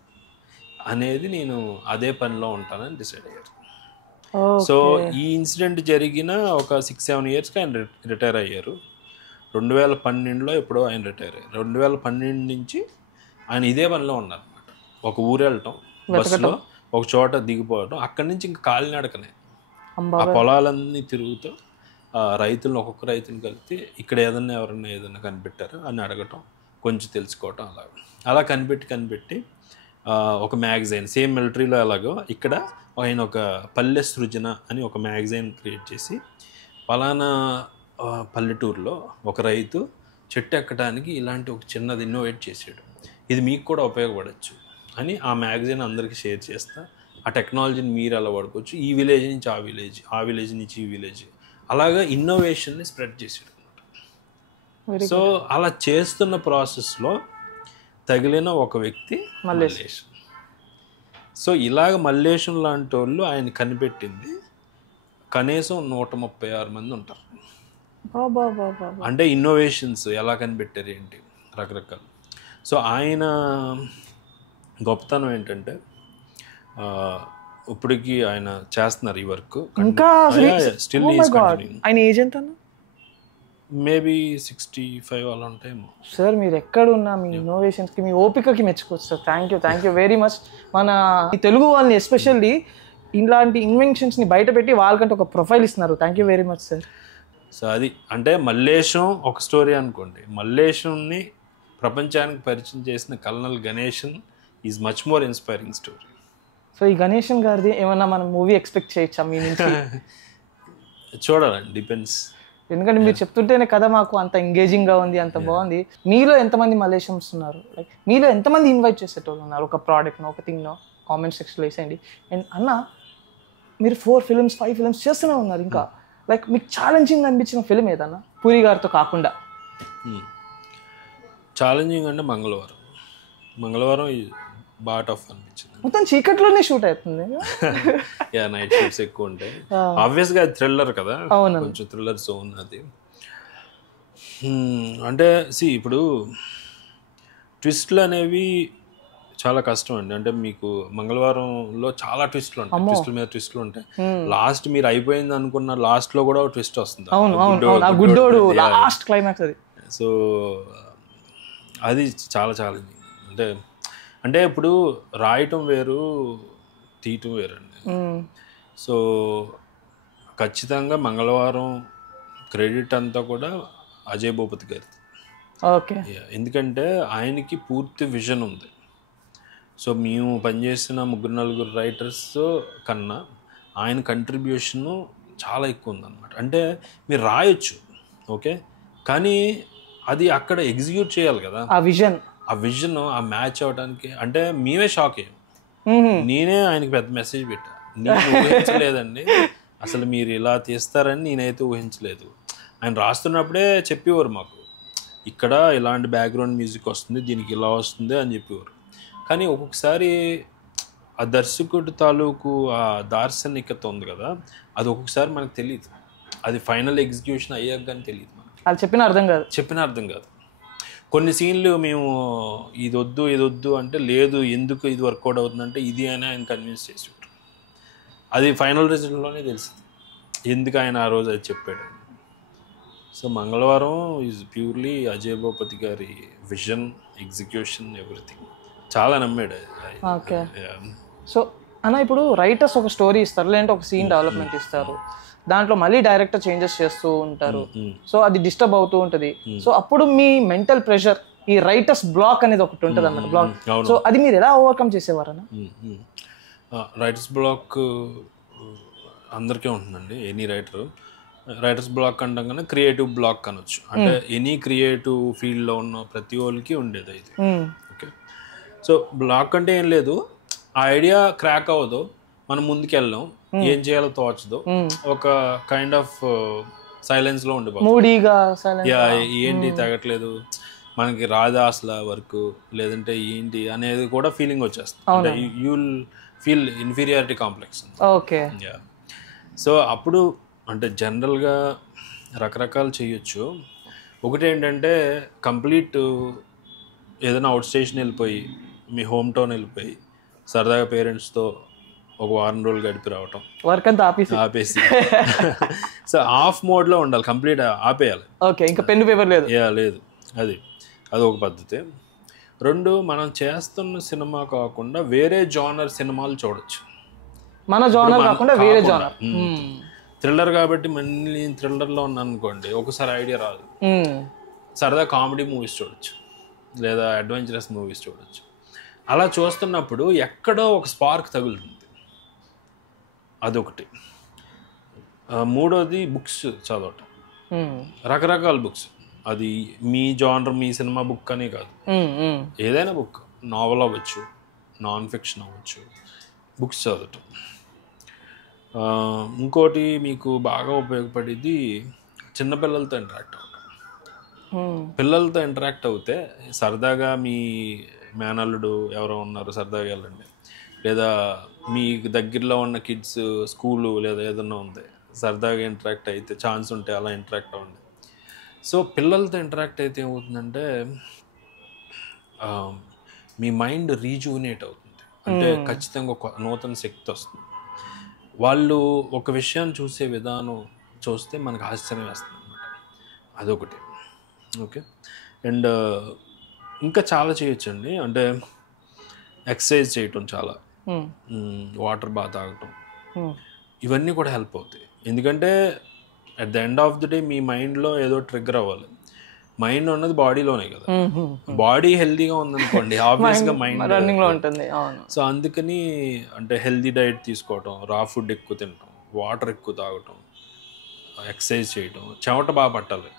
అనేది నేను అదే పనిలో ఉంటానని డిసైడ్ అయ్యారు. సో ఈ ఇన్సిడెంట్ జరిగిన ఒక 6-7 ఇయర్స్కి ఆయన రిటైర్ అయ్యారు. 2012లో ఎప్పుడో ఆయన రిటైర్ అయ్యారు. 2012 నుంచి ఆయన ఇదే పనిలో ఉన్నారన్నమాట. ఒక ఊరు వెళ్ళటం, బస్సులో ఒక చోట దిగిపోవడం, అక్కడి నుంచి ఇంకా కాలినడకనే ఆ పొలాలన్నీ తిరుగుతూ రైతులను, ఒక్కొక్క రైతుని కలిపి ఇక్కడ ఎవరన్నా ఏదన్నా కనిపెట్టారు అని అడగటం, కొంచెం తెలుసుకోవటం, అలా కనిపెట్టి ఒక మ్యాగజైన్ సేమ్ మిలిటరీలో ఎలాగో ఇక్కడ ఆయన ఒక పల్లె సృజన అని ఒక మ్యాగజైన్ క్రియేట్ చేసి, పలానా పల్లెటూరులో ఒక రైతు చెట్టు ఎక్కడానికి ఇలాంటి ఒక చిన్నది ఇన్నోవేట్ చేసాడు, ఇది మీకు కూడా ఉపయోగపడవచ్చు అని ఆ మ్యాగజైన్ అందరికీ షేర్ చేస్తా. ఆ టెక్నాలజీని మీరు ఎలా వాడుకోవచ్చు, ఈ విలేజ్ నుంచి ఆ విలేజ్, ఆ విలేజ్ నుంచి ఈ విలేజ్, అలాగా ఇన్నోవేషన్ని స్ప్రెడ్ చేసాడు అనమాట. సో అలా చేస్తున్న ప్రాసెస్లో తగిలిన ఒక వ్యక్తి మల్లేశం. సో ఇలాగ మల్లేశం లాంటి వాళ్ళు ఆయన కనిపెట్టింది కనీసం 136 మంది ఉంటారు. అంటే ఇన్నోవేషన్స్ ఎలా కనిపెట్టారు ఏంటి రకరకాలు. సో ఆయన గొప్పతనం ఏంటంటే, ఇప్పటికి ఆయన చేస్తున్నారు ఈ వర్క్. ఇంకా స్టిల్ ఆయన ఏజ్ ఎంత అన్న? మేబీ 65 అలా ఉంటాయేమో. సార్ మీరు ఎక్కడ ఉన్నా మీ ఇన్నోవేషన్స్కి మీ ఓపికకి మెచ్చుకోవచ్చు sir. Thank you very much. మన ఈ తెలుగు వాళ్ళని ఎస్పెషల్లీ ఇలాంటి ఇన్వెన్షన్స్ని బయట పెట్టి వాళ్ళకంటే ఒక ప్రొఫైల్ ఇస్తున్నారు. Thank you very much sir. So అది అంటే మల్లేశం ఒక స్టోరీ అనుకోండి, మల్లేశంని ప్రపంచానికి పరిచయం చేసిన colonel Ganesan is much more inspiring story. So ఈ గణేశన్ గారిది ఏమన్నా మనం మూవీ ఎక్స్పెక్ట్ చేయొచ్చా మీ నుంచి? చూడాలండి, డిపెండ్స్. ఎందుకంటే మీరు చెప్తుంటేనే కదా మాకు అంత ఎంగేజింగ్గా ఉంది, అంత బాగుంది. మీలో ఎంతమంది మలేషియన్స్ ఉన్నారు? లైక్ మీలో ఎంతమంది ఇన్వైట్ చేసేటోళ్ళు ఉన్నారు? ఒక ప్రోడక్ట్నో ఒక థింగ్నో కామెంట్ సెక్షన్లో వేసేయండి. అండ్ అన్న మీరు 4 ఫిల్మ్స్ 5 ఫిల్మ్స్ చేస్తూనే ఉన్నారు. ఇంకా లైక్ మీకు ఛాలెంజింగ్ అనిపించిన ఫిల్మ్ ఏదన్నా పూరి గారితో కాకుండా? ఛాలెంజింగ్ అంటే మంగళవారం బాగా టఫ్ అనిపించింది. మొత్తం చీకట్లోనే షూట్ అవుతుంది. నైట్ షూట్స్ ఎక్కువ ఉంటాయి. ఆబ్వియస్గా అది థ్రిల్లర్ కదా, కొంచెం థ్రిల్లర్ జోన్ అది. అంటే ఇప్పుడు ట్విస్ట్లు అనేవి చాలా కష్టం అండి. అంటే మీకు మంగళవారంలో చాలా ట్విస్ట్లు ఉంటాయి, ట్విస్ట్ల మీద ట్విస్ట్లు ఉంటాయి. లాస్ట్ మీరు అయిపోయింది అనుకున్న లాస్ట్ లో కూడా ట్విస్ట్ వస్తుంది. సో అది చాలా ఛాలెంజింగ్. అంటే ఇప్పుడు రాయటం వేరు, తీయటం వేరండి. సో ఖచ్చితంగా మంగళవారం క్రెడిట్ అంతా కూడా అజయ్ భూపతి గారిది. ఓకే. ఎందుకంటే ఆయనకి పూర్తి విజన్ ఉంది. సో మేము పనిచేసిన 3-4 రైటర్స్ కన్నా ఆయన కంట్రిబ్యూషన్ చాలా ఎక్కువ ఉందన్నమాట. అంటే మీరు రాయొచ్చు ఓకే, కానీ అది అక్కడ ఎగ్జిక్యూట్ చేయాలి కదా. ఆ విజన్ ఆ మ్యాచ్ అవడానికి అంటే మేమే షాక్ అయ్యాం. నేనే ఆయనకి పెద్ద మెసేజ్ పెట్టా, నేను ఊహించలేదండి అసలు మీరు ఇలా తీస్తారని నేనైతే ఊహించలేదు. ఆయన రాస్తున్నప్పుడే చెప్పేవారు మాకు, ఇక్కడ ఇలాంటి బ్యాక్గ్రౌండ్ మ్యూజిక్ వస్తుంది, దీనికి ఇలా వస్తుంది అని చెప్పేవారు. కానీ ఒక్కొక్కసారి ఆ దర్శకుడి తాలూకు ఆ దార్శనికత ఉంది కదా, అది ఒక్కొక్కసారి మనకు తెలియదు. అది ఫైనల్ ఎగ్జిక్యూషన్ అయ్యాక కానీ తెలియదు మనకి. అది చెప్పిన అర్థం కాదు. కొన్ని సీన్లు మేము ఇది వద్దు అంటే లేదు, ఎందుకు ఇది వర్కౌట్ అవుతుందంటే ఇది అని ఆయన కన్విన్స్ చేసేవారు. అది ఫైనల్ రిజల్ట్లోనే తెలిసింది ఎందుకు ఆయన ఆ రోజు అది చెప్పాడు. సో మంగళవారం ఈజ్ ప్యూర్లీ అజయ్ భూపతి గారి విజన్, ఎగ్జిక్యూషన్, ఎవ్రీథింగ్. చాలా నమ్మాడు. ఓకే. సో అన్న ఇప్పుడు రైటర్స్ ఒక స్టోరీ ఇస్తారు, లేదంటే ఒక సీన్ డెవలప్మెంట్ ఇస్తారు, దాంట్లో మళ్ళీ డైరెక్టర్ చేంజెస్ చేస్తూ ఉంటారు. సో అది డిస్టర్బ్ అవుతూ ఉంటుంది. సో అప్పుడు మీ మెంటల్ ప్రెషర్, ఈ రైటర్స్ బ్లాక్ అనేది ఒకటి ఉంటుంది అన్నమాట, బ్లాక్. సో అది మీరు ఎలా ఓవర్కమ్ చేసేవారన్నా? రైటర్స్ బ్లాక్ అందరికీ ఉంటుందండి. ఎనీ రైటర్స్ బ్లాక్ అంటాం క్రియేటివ్ బ్లాక్ అనొచ్చు. అంటే ఎనీ క్రియేటివ్ ఫీల్డ్లో ఉన్న ప్రతి వాళ్ళకి ఉండేది ఇది. ఓకే. సో బ్లాక్ అంటే ఏం లేదు, ఆ ఐడియా క్రాక్ అవ్వదు, మనం ముందుకు వెళ్ళాం, ఏం చేయాలో తోచదు, ఒక కైండ్ ఆఫ్ సైలెన్స్ లో ఉండిపోతుంది. ఏంటి తగ్గట్లేదు, మనకి రాదా అసలు వర్క్, లేదంటే ఏంటి అనేది కూడా ఫీలింగ్ వచ్చేస్తుంది. అంటే you'll feel inferiority complex. Okay. So అప్పుడు అంటే జనరల్గా రకరకాలు చేయొచ్చు. ఒకటి ఏంటంటే కంప్లీట్ ఏదైనా అవుట్ స్టేషన్ వెళ్ళిపోయి, మీ హోమ్ టౌన్ వెళ్ళిపోయి సరదాగా పేరెంట్స్తో ఒక వారం రోజులు గడిపి రావటం, వర్క్ అంతా ఆపేసి సో ఆఫ్ మోడ్లో ఉండాలి, కంప్లీట్ ఆపేయాలి. ఓకే, ఇంకా పెన్ను పేపర్ లేదు. లేదు, అది ఒక పద్ధతి. 2, మనం చేస్తున్న సినిమా కాకుండా వేరే జానర్ సినిమాలు చూడొచ్చు. మన జానర్ కాకుండా వేరే జానర్. థ్రిల్లర్ కాబట్టి మళ్ళీ థ్రిల్లర్లో ఉన్నాను అనుకోండి, ఒకసారి ఐడియా రాదు. సరదా కామెడీ మూవీస్ చూడొచ్చు, లేదా అడ్వెంచరస్ మూవీస్ చూడొచ్చు. అలా చూస్తున్నప్పుడు ఎక్కడో ఒక స్పార్క్ తగులుతుంది, అదొకటి. 3వది బుక్స్ చదవటం, రకరకాల బుక్స్. అది మీ జానర్, మీ సినిమా బుక్ అనే కాదు, ఏదైనా బుక్, నావెల్ అవ్వచ్చు, నాన్ ఫిక్షన్ అవ్వచ్చు, బుక్స్ చదవటం. ఇంకోటి మీకు బాగా ఉపయోగపడేది చిన్నపిల్లలతో ఇంటరాక్ట్ అవ్వటం. పిల్లలతో ఇంటరాక్ట్ అవుతే సరదాగా మీ మేనల్లుడు ఎవరో ఉన్నారు, సరదాగా వెళ్ళండి, లేదా మీ దగ్గరలో ఉన్న కిడ్స్ స్కూలు లేదా ఏదన్నా ఉంది, సరదాగా ఇంటరాక్ట్ అయితే ఛాన్స్ ఉంటే అలా ఇంటరాక్ట్ అవ్వండి. సో పిల్లలతో ఇంటరాక్ట్ అయితే ఏమవుతుందంటే మీ మైండ్ రీజువినేట్ అవుతుంది. అంటే ఖచ్చితంగా ఒక నూతన శక్తి వస్తుంది. వాళ్ళు ఒక విషయాన్ని చూసే విధానం చూస్తే మనకు ఆశ్చర్యం వేస్తుంది అనమాట. అదొకటి. ఓకే. అండ్ ఇంకా చాలా చేయొచ్చండి. అంటే ఎక్సర్సైజ్ చేయటం చాలా, వాటర్ బాగా తాగటం, ఇవన్నీ కూడా హెల్ప్ అవుతాయి. ఎందుకంటే at the end of the day మీ మైండ్లో ఏదో ట్రిగ్గర్ అవ్వాలి. మైండ్ ఉన్నది బాడీలోనే కదా. బాడీ హెల్తీగా ఉందనుకోండి ఆబ్వియస్గా మైండ్ రన్నింగ్ లో ఉంటుంది. అవును. సో అందుకని అంటే హెల్తీ డైట్ తీసుకోవటం, రా ఫుడ్ ఎక్కువ తినటం, వాటర్ ఎక్కువ తాగటం, ఎక్సర్సైజ్ చేయటం, చెమట బాగా పట్టాలి.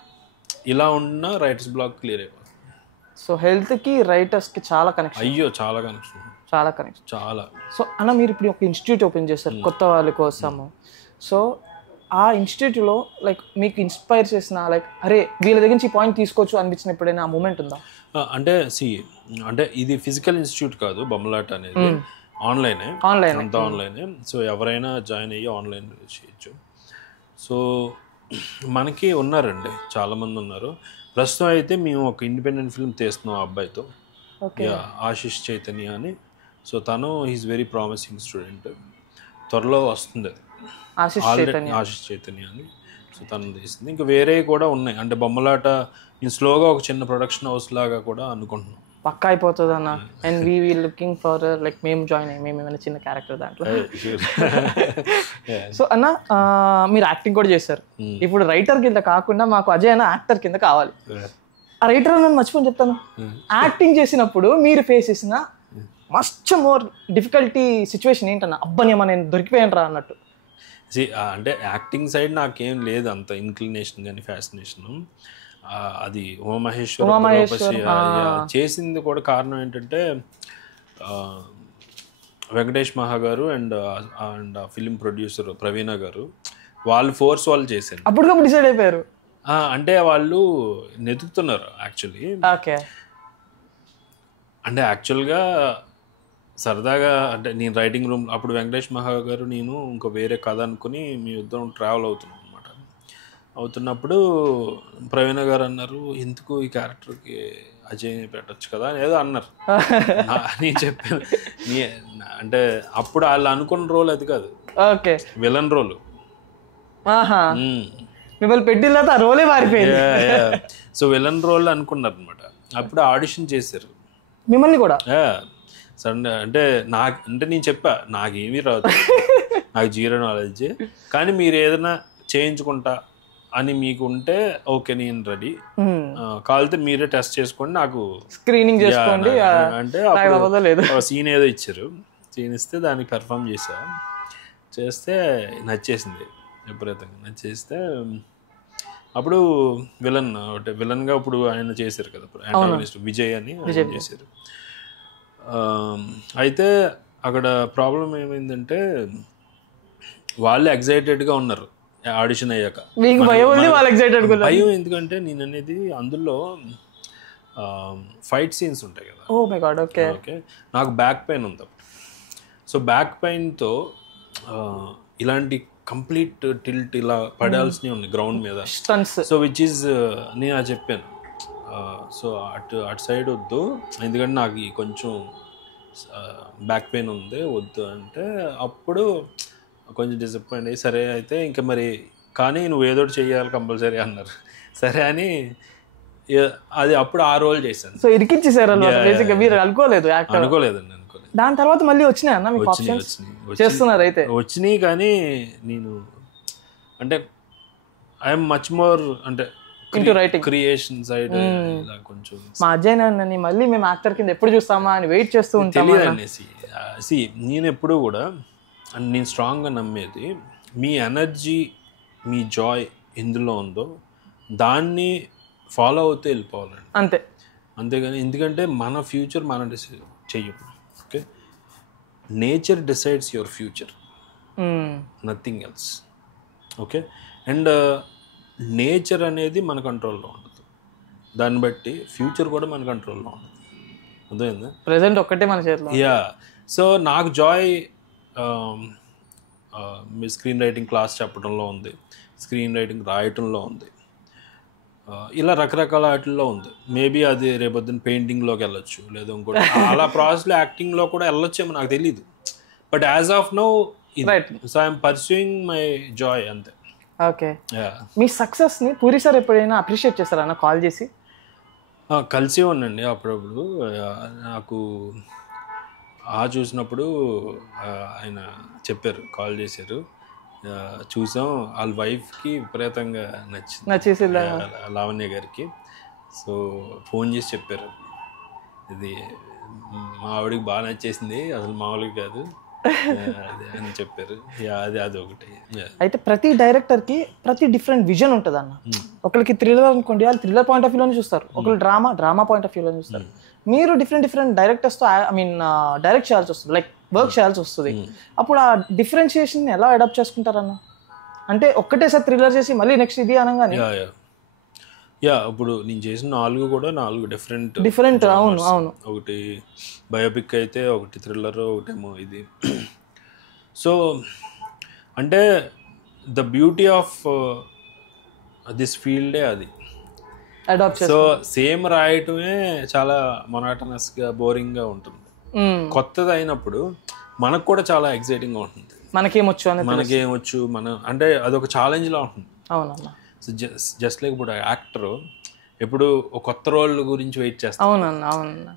ఇలా ఉన్న రైటర్స్ బ్లాక్ క్లియర్ అయిపోతుంది. సో హెల్త్ కి రైటర్స్ కి చాలా కనెక్షన్. అయ్యో చాలా కనెక్షన్, చాలా కనెక్షన్, చాలా. సో అన్న మీరు ఇప్పుడు ఒక ఇన్స్టిట్యూట్ ఓపెన్ చేశారు కొత్త వాళ్ళ కోసము. సో ఆ ఇన్స్టిట్యూట్లో లైక్ మీకు ఇన్స్పైర్ చేసిన లైక్ అరే వీళ్ళ దగ్గర నుంచి ఈ పాయింట్ తీసుకోవచ్చు అనిపించిన ఎప్పుడైనా ఆ మూమెంట్ ఉందా? అంటే అంటే ఇది ఫిజికల్ ఇన్స్టిట్యూట్ కాదు బొమ్మలాట అనేది, ఆన్లైనే, అంతా ఆన్లైనే. సో ఎవరైనా జాయిన్ అయ్యి ఆన్లైన్ చేయొచ్చు. సో మనకి ఉన్నారండి, చాలామంది ఉన్నారు. ప్రస్తుతం అయితే మేము ఒక ఇండిపెండెంట్ ఫిల్మ్ తీస్తున్నాం ఆ అబ్బాయితో, ఆశిష్ చైతన్య అని. సో తను ఈజ్ వెరీ ప్రామిసింగ్ స్టూడెంట్, త్వరలో వస్తుంది అది. ఆశిష్ చైతన్య అని. సో తను తీసింది. ఇంకా వేరే కూడా ఉన్నాయి. అంటే బొమ్మలాట నేను స్లోగా ఒక చిన్న ప్రొడక్షన్ హౌస్ లాగా కూడా అనుకుంటున్నాం. పక్కా అయిపోతుంది అన్న. And we looking for like మేము జాయిన్ అయ్యి మేము ఏమైనా చిన్న క్యారెక్టర్ దాంట్లో. సో అన్న మీరు యాక్టింగ్ కూడా చేశారు. ఇప్పుడు రైటర్ కింద కాకుండా మాకు అజయ్ అన్న యాక్టర్ కింద కావాలి. ఆ రైటర్ నన్ను మర్చిపోయి చెప్తాను. యాక్టింగ్ చేసినప్పుడు మీరు ఫేస్ చేసిన మస్ట్ మోర్ డిఫికల్టీ సిచ్యువేషన్ ఏంటన్నా? అబ్బనేమో నేను దొరికిపోయాను రా అన్నట్టు. అంటే యాక్టింగ్ సైడ్ నాకేం లేదు అంత ఇంక్లినేషన్ కానీ ఫ్యాసినేషన్. అది ఉమామహేశ్వర్ చేసింది కూడా కారణం ఏంటంటే వెంకటేష్ మహా గారు అండ్ ఫిలిం ప్రొడ్యూసర్ ప్రవీణ గారు వాళ్ళు ఫోర్స్ వాళ్ళు చేశారు. అప్పుడు డిసైడ్ అయిపోయారు. అంటే వాళ్ళు నెతుకుతున్నారు యాక్చువల్లీ. అంటే యాక్చువల్గా సరదాగా అంటే నేను రైటింగ్ రూమ్ అప్పుడు వెంకటేష్ మహా గారు నేను ఇంకో వేరే కథ అనుకుని మీ ఇద్దరం ట్రావెల్ అవుతున్నాం అనమాట. అవుతున్నప్పుడు ప్రవీణ గారు అన్నారు, ఎందుకు ఈ క్యారెక్టర్కి అజయ్ పెట్టచ్చు కదా అని ఏదో అన్నారు. నేను చెప్పాను అంటే అప్పుడు వాళ్ళు అనుకున్న రోల్ అది కాదు, విలన్ రోల్. మిమ్మల్ని పెట్టిన తర్వాత ఆ రోలే మారిపోయింది. సో విలన్ రోల్ అనుకున్నారు అనమాట. అప్పుడు ఆడిషన్ చేశారు మిమ్మల్ని కూడా. సడన్ అంటే నేను చెప్పా నాకేమీ రాదు, నాకు జీరో నాలెడ్జ్, కానీ మీరు ఏదైనా చేయించుకుంటా అని మీకు ఉంటే ఓకే నేను రెడీ, కావాలితే మీరే టెస్ట్ చేసుకోండి, నాకు స్క్రీనింగ్ చేసుకోండి అంటే సీన్ ఏదో ఇచ్చారు. సీన్ ఇస్తే దానికి పెర్ఫామ్ చేస్తే నచ్చేసింది విపరీతంగా. నచ్చేస్తే అప్పుడు విలన్గా ఇప్పుడు ఆయన చేశారు కదా యాంటాగనిస్ట్ విజయ్ అని చేశారు. అయితే అక్కడ ప్రాబ్లం ఏమైందంటే వాళ్ళు ఎగ్జైటెడ్గా ఉన్నారు ఆడిషన్ అయ్యాక. భయం ఎందుకంటే నేను అనేది అందులో ఫైట్ సీన్స్ ఉంటాయి కదా. ఓకే నాకు బ్యాక్ పెయిన్ ఉంది. సో బ్యాక్ పెయిన్తో ఇలాంటి కంప్లీట్ టిల్ట్ ఇలా పడాల్సినవి ఉన్నాయి గ్రౌండ్ మీద. సో విచ్ ఈజ్ నేను అది చెప్పాను. సో అటు సైడ్ వద్దు, ఎందుకంటే నాకు కొంచెం బ్యాక్ పెయిన్ ఉంది వద్దు అంటే అప్పుడు కొంచెం డిసప్పాయింట్ అయ్యి సరే అయితే ఇంకా మరి కానీ నువ్వు ఏదో చెయ్యాలి కంపల్సరీ అన్నారు. సరే అని అది అప్పుడు ఆ రోల్ చేశాను. సో ఇరికించేసారు మీరు అనుకోలేదండి, అనుకోలేదు. దాని తర్వాత మళ్ళీ వచ్చినాయి అన్న మీకు ఆప్షన్స్ చేస్తున్నారు అయితే? వచ్చినాయి కానీ నేను అంటే ఐఎమ్ మచ్ మోర్ అంటే క్రియేషన్ సైడ్ కొంచెం. మా అజయ్ నన్ను మళ్ళీ మేము యాక్టర్ కింద ఎప్పుడు చూస్తామా అని వెయిట్ చేస్తూ ఉంటాం. తెలియదనేసి నేను ఎప్పుడు కూడా నేను స్ట్రాంగ్గా నమ్మేది మీ ఎనర్జీ మీ జాయ్ ఎందులో ఉందో దాన్ని ఫాలో అవుతూ వెళ్ళిపోవాలండి అంతే. అంతేగాని ఎందుకంటే మన ఫ్యూచర్ మనం డిసైడ్ చెయ్యం. Okay, nature decides your future, nothing else. Okay, and nature అనేది మన కంట్రోల్లో ఉండదు, దాన్ని బట్టి ఫ్యూచర్ కూడా మన కంట్రోల్లో ఉండదు. అర్థమైందా? ప్రెజెంట్ ఒక్కటే మన చేతిలో. యా, సో నాకు జాయ్ మీ స్క్రీన్ రైటింగ్ క్లాస్ చెప్పడంలో ఉంది, స్క్రీన్ రైటింగ్ రాయటంలో ఉంది, ఇలా రకరకాల వాటిల్లో ఉంది. మేబీ అది రేపొద్దున పెయింటింగ్లోకి వెళ్ళొచ్చు, లేదా ఇంకోటి అలా ప్రాసెస్లో యాక్టింగ్లో కూడా వెళ్ళొచ్చేమో నాకు తెలీదు. But as of now right. So I'm pursuing my Joy అంతే. ఓకే. మీ సక్సెస్ని పూరి సార్ ఎప్పుడైనా అప్రిషియేట్ చేస్తారా అన్న కాల్ చేసి? కలిసి ఉండండి అప్పుడప్పుడు. నాకు చూసినప్పుడు ఆయన చెప్పారు, కాల్ చేశారు, చూసాం, వాళ్ళ వైఫ్కి విపరీతంగా నచ్చేసి లావణ్య గారికి. సో ఫోన్ చేసి చెప్పారు, ఇది మా ఆవిడకి బాగా నచ్చేసింది, అసలు మామూలుగా కాదు అని చెప్పారు. అది ఒకటి. అయితే ప్రతి డైరెక్టర్కి ప్రతి డిఫరెంట్ విజన్ ఉంటుంది అన్న. ఒకరికి థ్రిల్లర్ అనుకోండి, వాళ్ళు థ్రిల్లర్ పాయింట్ ఆఫ్ వ్యూలోనే చూస్తారు, ఒకరు డ్రామా పాయింట్ ఆఫ్ వ్యూలో చూస్తారు. మీరు డిఫరెంట్ డైరెక్టర్స్తో డైరెక్ట్ చేయాల్సి వస్తుంది, లైక్ వర్క్ చేయాల్సి వస్తుంది. అప్పుడు ఆ డిఫరెన్షియేషన్ ఎలా అడాప్ట్ చేసుకుంటారన్న? అంటే ఒక్కటేసారి థ్రిల్లర్ చేసి మళ్ళీ నెక్స్ట్ ఇది అనగానే ఇప్పుడు నేను చేసిన 4 కూడా 4 డిఫరెంట్. అవును. ఒకటి బయోపిక్ అయితే, ఒకటి థ్రిల్లర్, ఒకటేమో ఇది. సో అంటే ద బ్యూటీ ఆఫ్ దిస్ ఫీల్డే అది. సో సేమ్ రాయటమే చాలా మొనాటనస్గా, బోరింగ్గా ఉంటుంది. కొత్తది అయినప్పుడు మనకు కూడా చాలా ఎక్సైటింగ్గా ఉంటుంది. మనకేమొచ్చు అంటే అదొక ఛాలెంజ్లా ఉంటుంది. అవునన్నా. సో జస్ట్ లైక్ ఇప్పుడు యాక్టర్ ఎప్పుడు ఒక కొత్త రోల్ గురించి వెయిట్ చేస్తాం. అవునన్నా.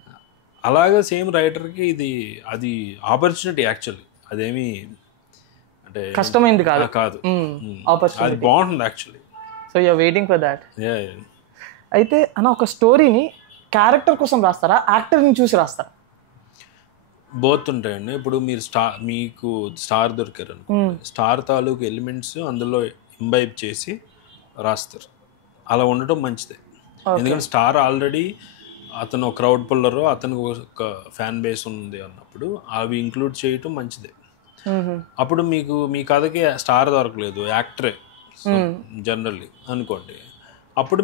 అలాగే సేమ్ రైటర్కి అది ఆపర్చునిటీ యాక్చువల్లీ. అదేమి అంటే కష్టమైంది కాదు. అది బాగుంటుంది actually. So you are waiting for that. అయితే అన్న, ఒక స్టోరీని క్యారెక్టర్ కోసం రాస్తారా, యాక్టర్ని చూసి రాస్తారా? బోత్ ఉంటాయండి. ఇప్పుడు మీరు మీకు స్టార్ దొరికారు అనుకోండి, స్టార్ తాలూకు ఎలిమెంట్స్ అందులో ఇంబైబ్ చేసి రాస్తారు. అలా ఉండటం మంచిదే. ఎందుకంటే స్టార్ ఆల్రెడీ అతను క్రౌడ్ పుల్లరు, అతనికి ఒక ఫ్యాన్ బేస్ ఉంది అన్నప్పుడు అవి ఇంక్లూడ్ చేయటం మంచిదే. అప్పుడు మీ కథకి స్టార్ దొరకలేదు, యాక్టరే జనరల్లీ అనుకోండి, అప్పుడు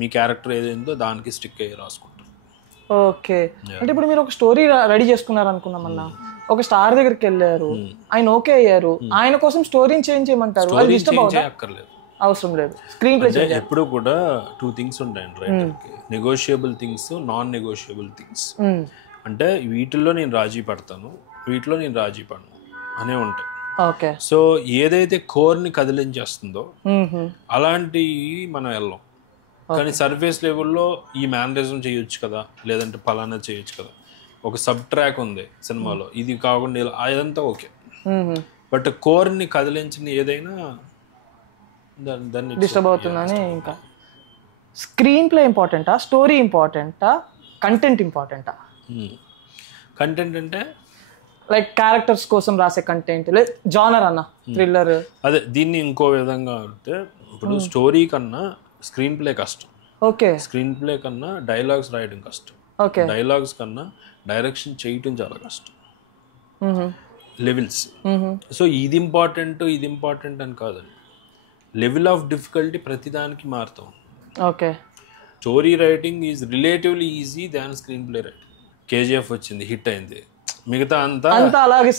మీ క్యారెక్టర్ ఏదైందో దానికి స్టిక్ అయ్యి రాసుకుంటారు. ఓకే. అంటే ఇప్పుడు మీరు ఒక స్టోరీ రెడీ చేసుకున్నారు అనుకున్నామన్నా, ఒక స్టార్ దగ్గరికి వెళ్ళారు, ఆయన ఓకే అయ్యారు, ఆయన కోసం స్టోరీని చేంజ్ చేయమంటారు, అక్కర్లేదు, అవసరం లేదు. స్క్రీన్ ప్లే ఎప్పుడు కూడా 2 థింగ్స్ ఉంటాయండి రైటర్కి, negotiable things, non negotiable things. అంటే వీటిల్లో నేను రాజీ పడతాను, వీటిలో నేను రాజీ పడను అనే ఉంటాయి. ఓకే. సో ఏదైతే కోర్ని కదిలించేస్తుందో అలాంటివి మనం వెళ్ళాం. కానీ సర్ఫేస్ లెవెల్లో ఈ మేనరిజం చేయొచ్చు కదా, లేదంటే పలానా చేయొచ్చు కదా, ఒక సబ్ ట్రాక్ ఉంది సినిమాలో, ఇది కాకుండా అదంతా ఓకే. బట్ కోర్ని కదిలించిన ఏదైనా దాన్ని డిస్టర్బ్ అవుతుందని. ఇంకా స్క్రీన్ ప్లే ఇంపార్టెంటా, స్టోరీ ఇంపార్టెంటా, కంటెంట్ ఇంపార్టెంటా? కంటెంట్ అంటే లైక్ క్యారెక్టర్స్ కోసం రాసే కంటెంట్, లైక్ జానర్ అన్న, థ్రిల్లర్. అదే దీన్ని ఇంకో విధంగా అంటే, ఇప్పుడు స్టోరీ కన్నా స్క్రీన్ ప్లే కష్టం. ఓకే. స్క్రీన్ ప్లే కన్నా డైలాగ్స్ రాయడం కష్టం. ఓకే. డైలాగ్స్ కన్నా డైరెక్షన్ చేయటం చాలా కష్టం. లెవెల్స్. సో ఇది ఇంపార్టెంట్ అని కాదండి, లెవెల్ ఆఫ్ డిఫికల్టీ ప్రతిదానికి మారుతాం. Okay. Story writing is relatively easy than screen play writing. KGF వచ్చింది, హిట్ అయింది, మిగతా అంతా అలాగే,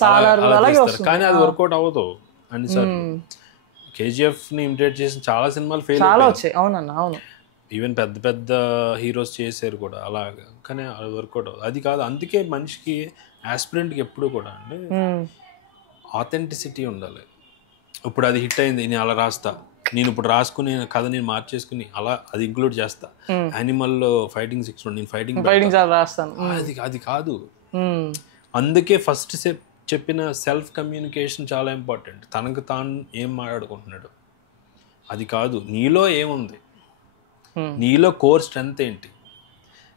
కానీ అది వర్కౌట్ అవ్వదు అన్నిసార్లు. కేజీఎఫ్ని ఇమిటేట్ చేసిన చాలా సినిమాలు ఫెయిల్ వచ్చాయి. అవునన్నా, అవును. ఈవెన్ పెద్ద హీరోస్ చేశారు కూడా అలాగా, కానీ అది వర్కౌట్ అవ్వదు. అది కాదు, అందుకే మనిషికి యాస్పిరెంట్కి ఎప్పుడు కూడా అండి ఆథెంటిసిటీ ఉండాలి. ఇప్పుడు అది హిట్ అయింది, నేను అలా రాస్తా, నేను ఇప్పుడు రాసుకుని కథ నేను మార్చేసుకుని అలా అది ఇంక్లూడ్ చేస్తా. యానిమల్లో ఫైటింగ్ సెక్షన్ నేను ఫైటింగ్ రాస్తాను, అది కాదు. అందుకే ఫస్ట్ చెప్పిన సెల్ఫ్ కమ్యూనికేషన్ చాలా ఇంపార్టెంట్. తనకు తాను ఏం మాట్లాడుకుంటున్నాడు అది కాదు, నీలో ఏముంది, నీలో కోర్ స్ట్రెంత్ ఏంటి,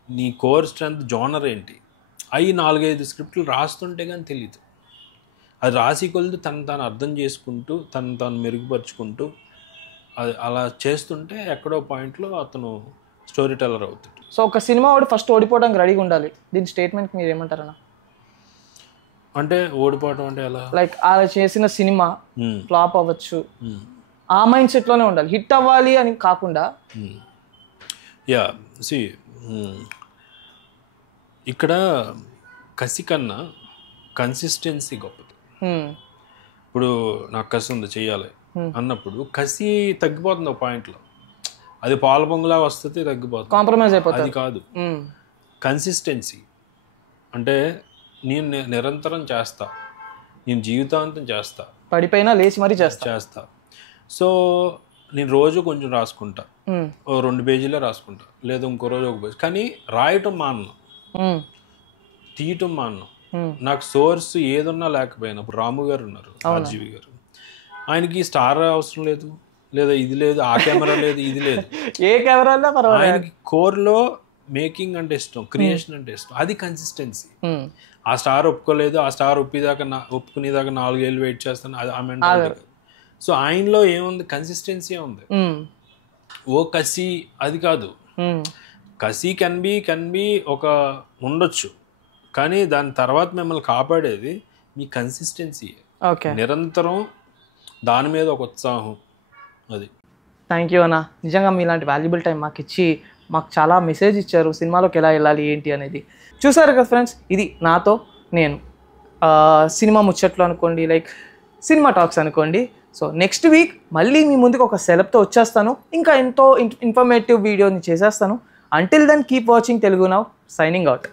నీ కోర్ స్ట్రెంత్ జోనర్ ఏంటి, అవి 4-5 స్క్రిప్ట్లు రాస్తుంటే కానీ తెలియదు. అది రాసి కొలిది తను అర్థం చేసుకుంటూ తను మెరుగుపరుచుకుంటూ అది అలా చేస్తుంటే ఎక్కడో పాయింట్లో అతను స్టోరీ టెల్లర్ అవుతాడు. సో ఒక సినిమా వాడు ఫస్ట్ ఓడిపోవడానికి రెడీగా ఉండాలి. దీని స్టేట్మెంట్ మీరు ఏమంటారన్నా? అంటే ఓడిపోవడం అంటే ఎలా, లైక్ అలా చేసిన సినిమా ఫ్లాప్ అవ్వచ్చు, ఆ మైండ్ సెట్లోనే ఉండాలి, హిట్ అవ్వాలి అని కాకుండా. ఇక్కడ కసి కన్నా కన్సిస్టెన్సీ గొప్పది. ఇప్పుడు నాకు కసి ఉంది చెయ్యాలి అన్నప్పుడు కసి తగ్గిపోతుంది ఒక పాయింట్లో, అది పాల పొంగులా వస్తుంది, తగ్గిపోతుంది, కాంప్రమైజ్ అయిపోతుంది. అది కాదు కన్సిస్టెన్సీ. అంటే నేను నిరంతరం చేస్తా, నేను జీవితాంతం చేస్తా పడిపోయినా లేచి మరీ చేస్తా. సో నేను రోజు కొంచెం రాసుకుంటా, ఓ 2 పేజీలే రాసుకుంటా, లేదా ఇంకో రోజు ఒక పేజీ. కానీ రాయటం మాను, తీయటం మాను. నాకు సోర్స్ ఏదున్నా లేకపోయినా, ఇప్పుడు రాము గారు ఉన్నారు, ఆర్జీవి గారు, ఆయనకి స్టార్ అవసరం లేదు, లేదా ఇది లేదు, ఆ కెమెరా లేదు, ఇది లేదు, ఏ కెమెరా ఆయనకి కోర్లో మేకింగ్ అంటే ఇష్టం, క్రియేషన్ అంటే ఇష్టం. అది కన్సిస్టెన్సీ. ఆ స్టార్ ఒప్పుకోలేదు, ఆ స్టార్ ఒప్పుకునేదాకా 4 ఏళ్ళు వెయిట్ చేస్తాను, అది ఆ మెంటాలిటీ. సో ఆయనలో ఏముంది, కన్సిస్టెన్సీ ఉంది. ఓ కసి అది కాదు. కసి కెన్ బి ఒక ఉండొచ్చు, కానీ దాని తర్వాత మిమ్మల్ని కాపాడేది మీ కన్సిస్టెన్సీ. నిరంతరం దాని మీద ఒక ఉత్సాహం. అది. థ్యాంక్ యూ అన్న, నిజంగా మీలాంటి వాల్యుబుల్ టైం మాకు ఇచ్చి మాకు చాలా మెసేజ్ ఇచ్చారు సినిమాలోకి ఎలా వెళ్ళాలి ఏంటి అనేది. చూసారు కదా ఫ్రెండ్స్, ఇది నాతో నేను సినిమా ముచ్చట్లు అనుకోండి, లైక్ సినిమా టాక్స్ అనుకోండి. సో నెక్స్ట్ వీక్ మళ్ళీ మీ ముందుకు ఒక సెలబ్తో వచ్చేస్తాను, ఇంకా ఎంతో ఇన్ఫర్మేటివ్ వీడియోని చేసేస్తాను. Until then keep watching Telugu now, signing out.